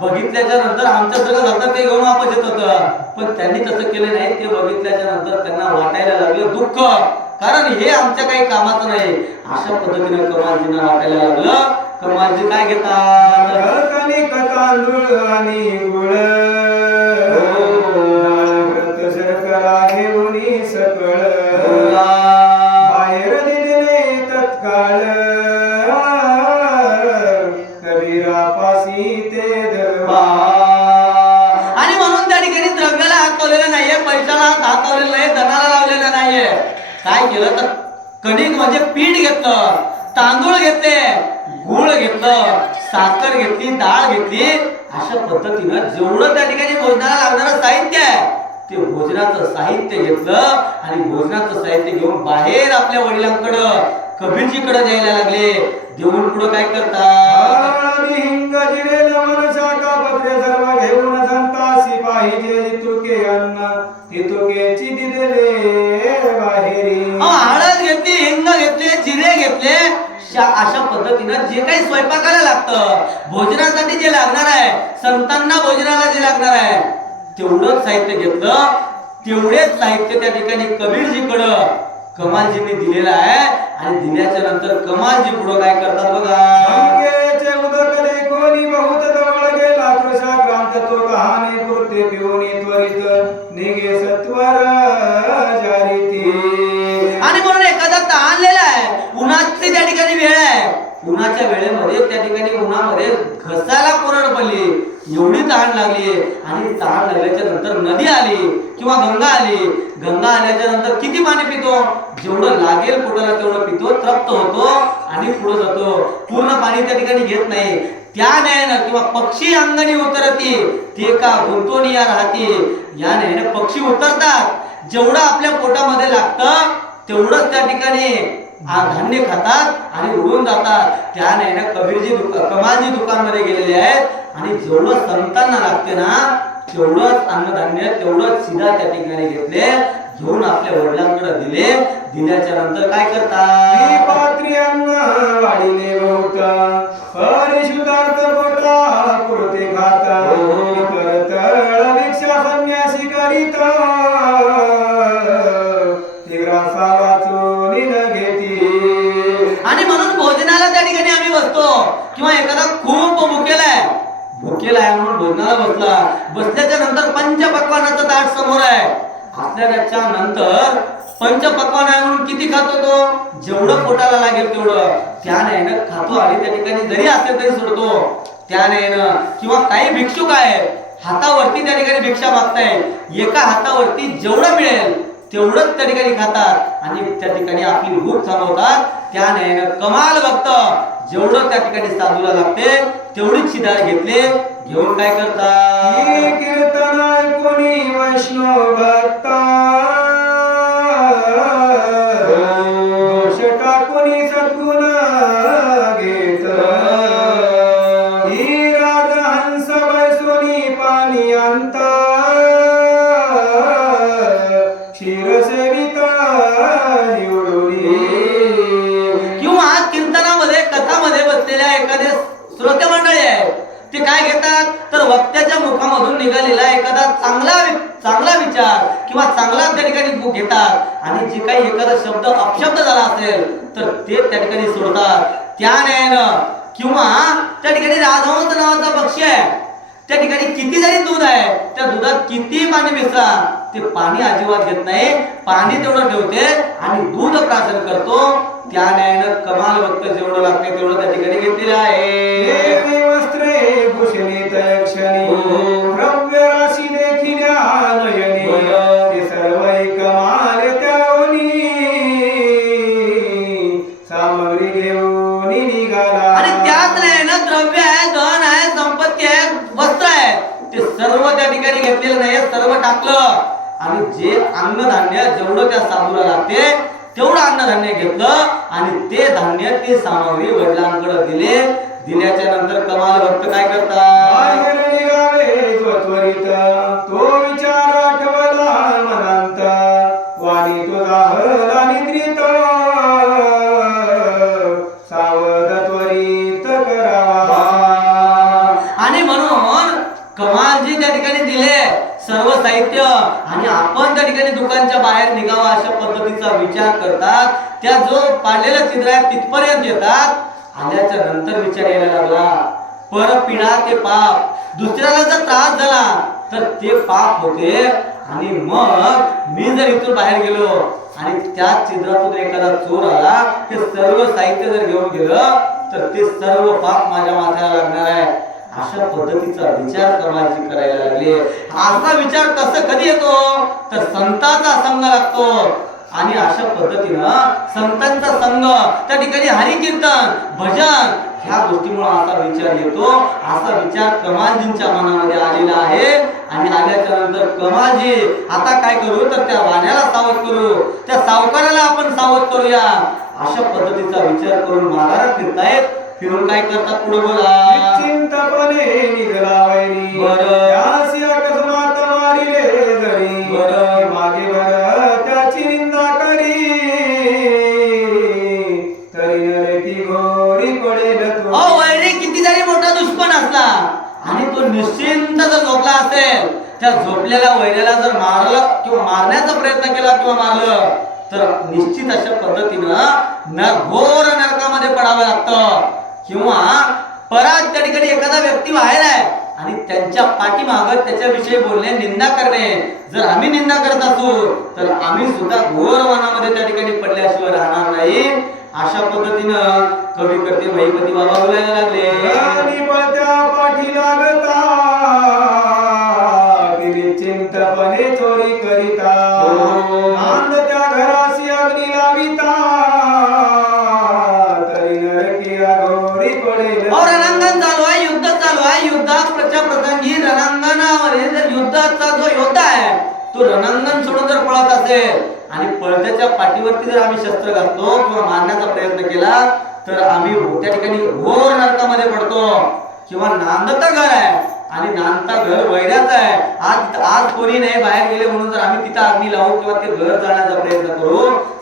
बघितल्याच्या नंतर आमच्या सगळं जातं ते घेऊन वापस येत होतं. पण त्यांनी तसं केलं नाही. ते बघितल्याच्या नंतर त्यांना वाटायला लागलं दुःख, कारण हे आमच्या काही कामाचं नाही. अशा पद्धतीने कमालजींना वाटायला लागलं. कमालजी काय घेतात. कणिक तांदूळ आणि गुळ शर्करा घेऊन सकळ बाहेर दिले तत्काळ कबीरापासी ते दरबा. आणि म्हणून त्या ठिकाणी द्रव्याला हात लावलेला नाहीये, पैशाला हात लावलेला नाही, धनाला लावलेला नाहीये. काय केलं तर कणिक म्हणजे पीठ घेतलं, तांदूळ घेतले, गुळ घेतलं, साखर घेतली, डाळ घेतली. अशा पद्धतीनं जेवढं त्या ठिकाणी भोजनाला लागणारं साहित्य आहे ते भोजनाचं साहित्य घेतलं आणि भोजनाचं साहित्य घेऊन बाहेर आपल्या वडिलांकडं कबीरजीकडे जायला लागले. देऊन पुढे काय करतात. हिंग जिरे नमन शाखा पत्रे सर्व घेऊन संतासी पाहिजे तुके अन्न तितुकेची दिलेले बाहेरी. हळद घेतली, हिंग घेतले, जिरे घेतले. अशा पद्धतीनं जे काही स्वयंपाकाला लागतं, भोजनासाठी जे लागणार आहे, संतांना भोजनाला जे लागणार आहे तेवढंच साहित्य घेतलं. तेवढेच साहित्य त्या ठिकाणी कबीरजीकडं कमालजींनी दिलेलं आहे. आणि दिल्याच्या नंतर कमालजी पुढे काय करतात बघा. उदक कोणी बहुत उन्हाची त्या ठिकाणी वेळ आहे, उन्हाच्या वेळेमध्ये त्या ठिकाणी उन्हामध्ये घसायला कोरड पडली, एवढी तहान लागली. आणि तहान लागल्याच्या नंतर नदी आली किंवा गंगा आली. गंगा आल्याच्या नंतर किती पाणी पितो? जेवढं लागेल पोटाला तेवढं पितो, तृप्त होतो आणि पुढे जातो. पूर्ण पाणी त्या ठिकाणी घेत नाही. त्या न्यायानं किंवा पक्षी अंगणी उतरती ते का गुंतवणी या राहते, या न्यायानं पक्षी उतरतात. जेवढं आपल्या पोटामध्ये लागतं तेवढंच त्या ठिकाणी धान्य खातात आणि उडून जातात. त्या न्यायानं कबीरजी कमालजी दुकानमध्ये गेलेले आहेत आणि जेवढं संतांना लागते ना तेवढंच अन्नधान्य तेवढंच सीधा त्या ठिकाणी घेतले, घेऊन आपल्या वडिलांकडे दिले. दिल्याच्या नंतर काय करतात? पात्री अन्न वाढीने बहुत परिशुद्धार्थ पोटा पुरते खात करतळ भिक्षा संन्यासी करीत निग्रासा वाचून घेती. आणि म्हणून भोजनाला त्या ठिकाणी आम्ही बसतो किंवा एखादा खूप भुकेला आहे म्हणून भोजनाला बसल्याच्या नंतर पंचपक्वानाचं ताट समोर आहे. असल्याच्या नंतर पंचपक्वान आहे म्हणून किती खातो तो? जेवढं पोटाला लागेल तेवढं त्या न्यायानं खातो आणि त्या ठिकाणी जरी असेल तरी सोडतो त्या न्यायानं. किंवा काही भिक्षुक आहेत, हातावरती त्या ठिकाणी भिक्षा मागतायत, एका हातावरती जेवढं मिळेल तेवढंच त्या ठिकाणी खातात आणि त्या ठिकाणी आपली भूक थांबवतात. त्या न्यायानं कमाल भक्त जेवढं त्या ठिकाणी साधूला लागते तेवढीच शिदार घेतले, घेऊन काय करतात? कीर्तन ऐकोनी वैष्णव भक्ता दोष टाकुनी सद्गुण घेत ही राजहंस बैसोनी पाणी अंत क्षीरसेवित निवडुनी. किंवा कीर्तनामध्ये कथामध्ये बसलेल्या एखादे श्रोते मंडळी आहे, ते काय घेतात तर वक्त्याच्या मुखामधून निघालेला एखादा चांगला विचार किंवा चांगला त्या ठिकाणी घेतात आणि जे काही एखादा शब्द अपशब्द झाला असेल तर ते त्या ठिकाणी सोडतात त्या न्यायानं. किंवा त्या ठिकाणी राजहंस नावाचा पक्षी आहे, त्या ठिकाणी किती जरी दूध आहे त्या दुधात किती पाणी मिसळा ते पाणी अजिबात घेत नाही, पाणी तेवढं ठेवते आणि दूध प्राशन करतो. त्या न्यायानं कमाल भक्त जेवढं लागते तेवढं त्या ठिकाणी घेतलेलं आहे. वस्त्रे भूषणित क्षणी द्रव्य राशी देखील नयनी ते सर्व कमाल त्यावनी सामग्री घेऊन निघाला. आणि त्याच न्यायानं द्रव्य आहे, धन आहे, संपत्ती आहे, वस्त्र आहे, ते सर्व त्या ठिकाणी घेतलेलं नाही, सर्व टाकलं आणि जे अन्नधान्य जेवढं त्या साधूला लागते तेवढं अन्नधान्य घेतलं आणि ते धान्य ते सामग्री वडिलांकडे दिले. दिल्याच्या नंतर कमाल भक्त काय करतात? त्वरित तो विचार आठवला मनांत वाणी तुझा हला निद्रित सावध त्वरित करावा. आणि म्हणून कमालजी त्या ठिकाणी दिले सर्व साहित्य आणि आपण त्या ठिकाणी दुकानच्या बाहेर निघावा अशा पद्धतीचा विचार करतात. त्या जो पाडलेला चित्र आहे तिथपर्यंत येतात. आल्याच्या नंतर विचार यायला लागला परपिढा ते पाप, दुसऱ्याला जर त्रास झाला तर ते पाप होते आणि मग मी जर इथून बाहेर गेलो आणि त्याच चित्रातून एखादा चोर आला ते सर्व साहित्य जर घेऊन गेलं तर ते सर्व पाप माझ्या माथ्याला लागणार आहे. अशा पद्धतीचा विचार कमालजी करायला लागले. असा विचार कधी येतो तर संतांचा संग लागतो आणि अशा पद्धतीनं संतांचा संग त्या ठिकाणी हरिकीर्तन भजन ह्या गोष्टीमुळे असा विचार येतो. असा विचार कमालजींच्या मनामध्ये आलेला आहे आणि आल्याच्या नंतर कमालजी आता काय करू तर त्या वाण्याला सावध करू, त्या सावकाराला आपण सावध करूया अशा पद्धतीचा विचार करून महाराज फिरतायत. फिरून काय करतात पुढे बोला. चिंतपणे निघाला वैरी त्यासी अकस्मात मारिले जरी मागे वर त्याची निंदा करी तरी नरेती घोरी पडेल तो. वैरी किती जरी मोठा दुश्मन असला आणि तो निश्चिंत जर झोपला असेल, त्या झोपलेल्या वैऱ्याला जर मारलं किंवा मारण्याचा प्रयत्न केला किंवा मारलं तर निश्चित अशा पद्धतीनं घोर नरकामध्ये पडावं लागतं. किंवा परत त्या ठिकाणी एखादा व्यक्ती बाहेर आहे आणि त्यांच्या पाठीमागं त्याच्याविषयी बोलणे, निंदा करणे, जर आम्ही निंदा करत असू तर आम्ही सुद्धा घोर वनामध्ये त्या ठिकाणी पडल्याशिवाय राहणार नाही. अशा पद्धतीनं कवी करते महिपती बाबा बोलायला लागले. आणि पळत्या पाठी लागता केली चिंतपणे चोरी करिता नांद त्या घरासी अग्नी लाविता तरी नरकी अघोरी पडेल. रणांगण चालू आहे, युद्ध चालू आहे. युद्धाच्या प्रसंगी रणांगणावर जर युद्धाचा जो योद्धा आहे तो रणांगण सोडून जर पळत असेल आणि पळत्याच्या पाठीवरती जर आम्ही शस्त्र घातलो किंवा मारण्याचा प्रयत्न केला तर आम्ही त्या ठिकाणी घोर नरकामध्ये पडतो. किंवा नांदता घर आहे आणि नांदता घर वैऱ्याचं आहे, आज कोणी नाही बाहेर गेले म्हणून जर आम्ही तिथं अग्नी लावू किंवा ते घर जाण्याचा प्रयत्न करू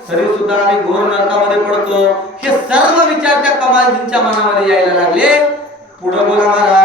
तरी सुद्धा आम्ही घोर नरकामध्ये पडतो. हे सर्व विचार त्या कमालजींच्या मनामध्ये यायला लागले. पुढे बोला महाराज.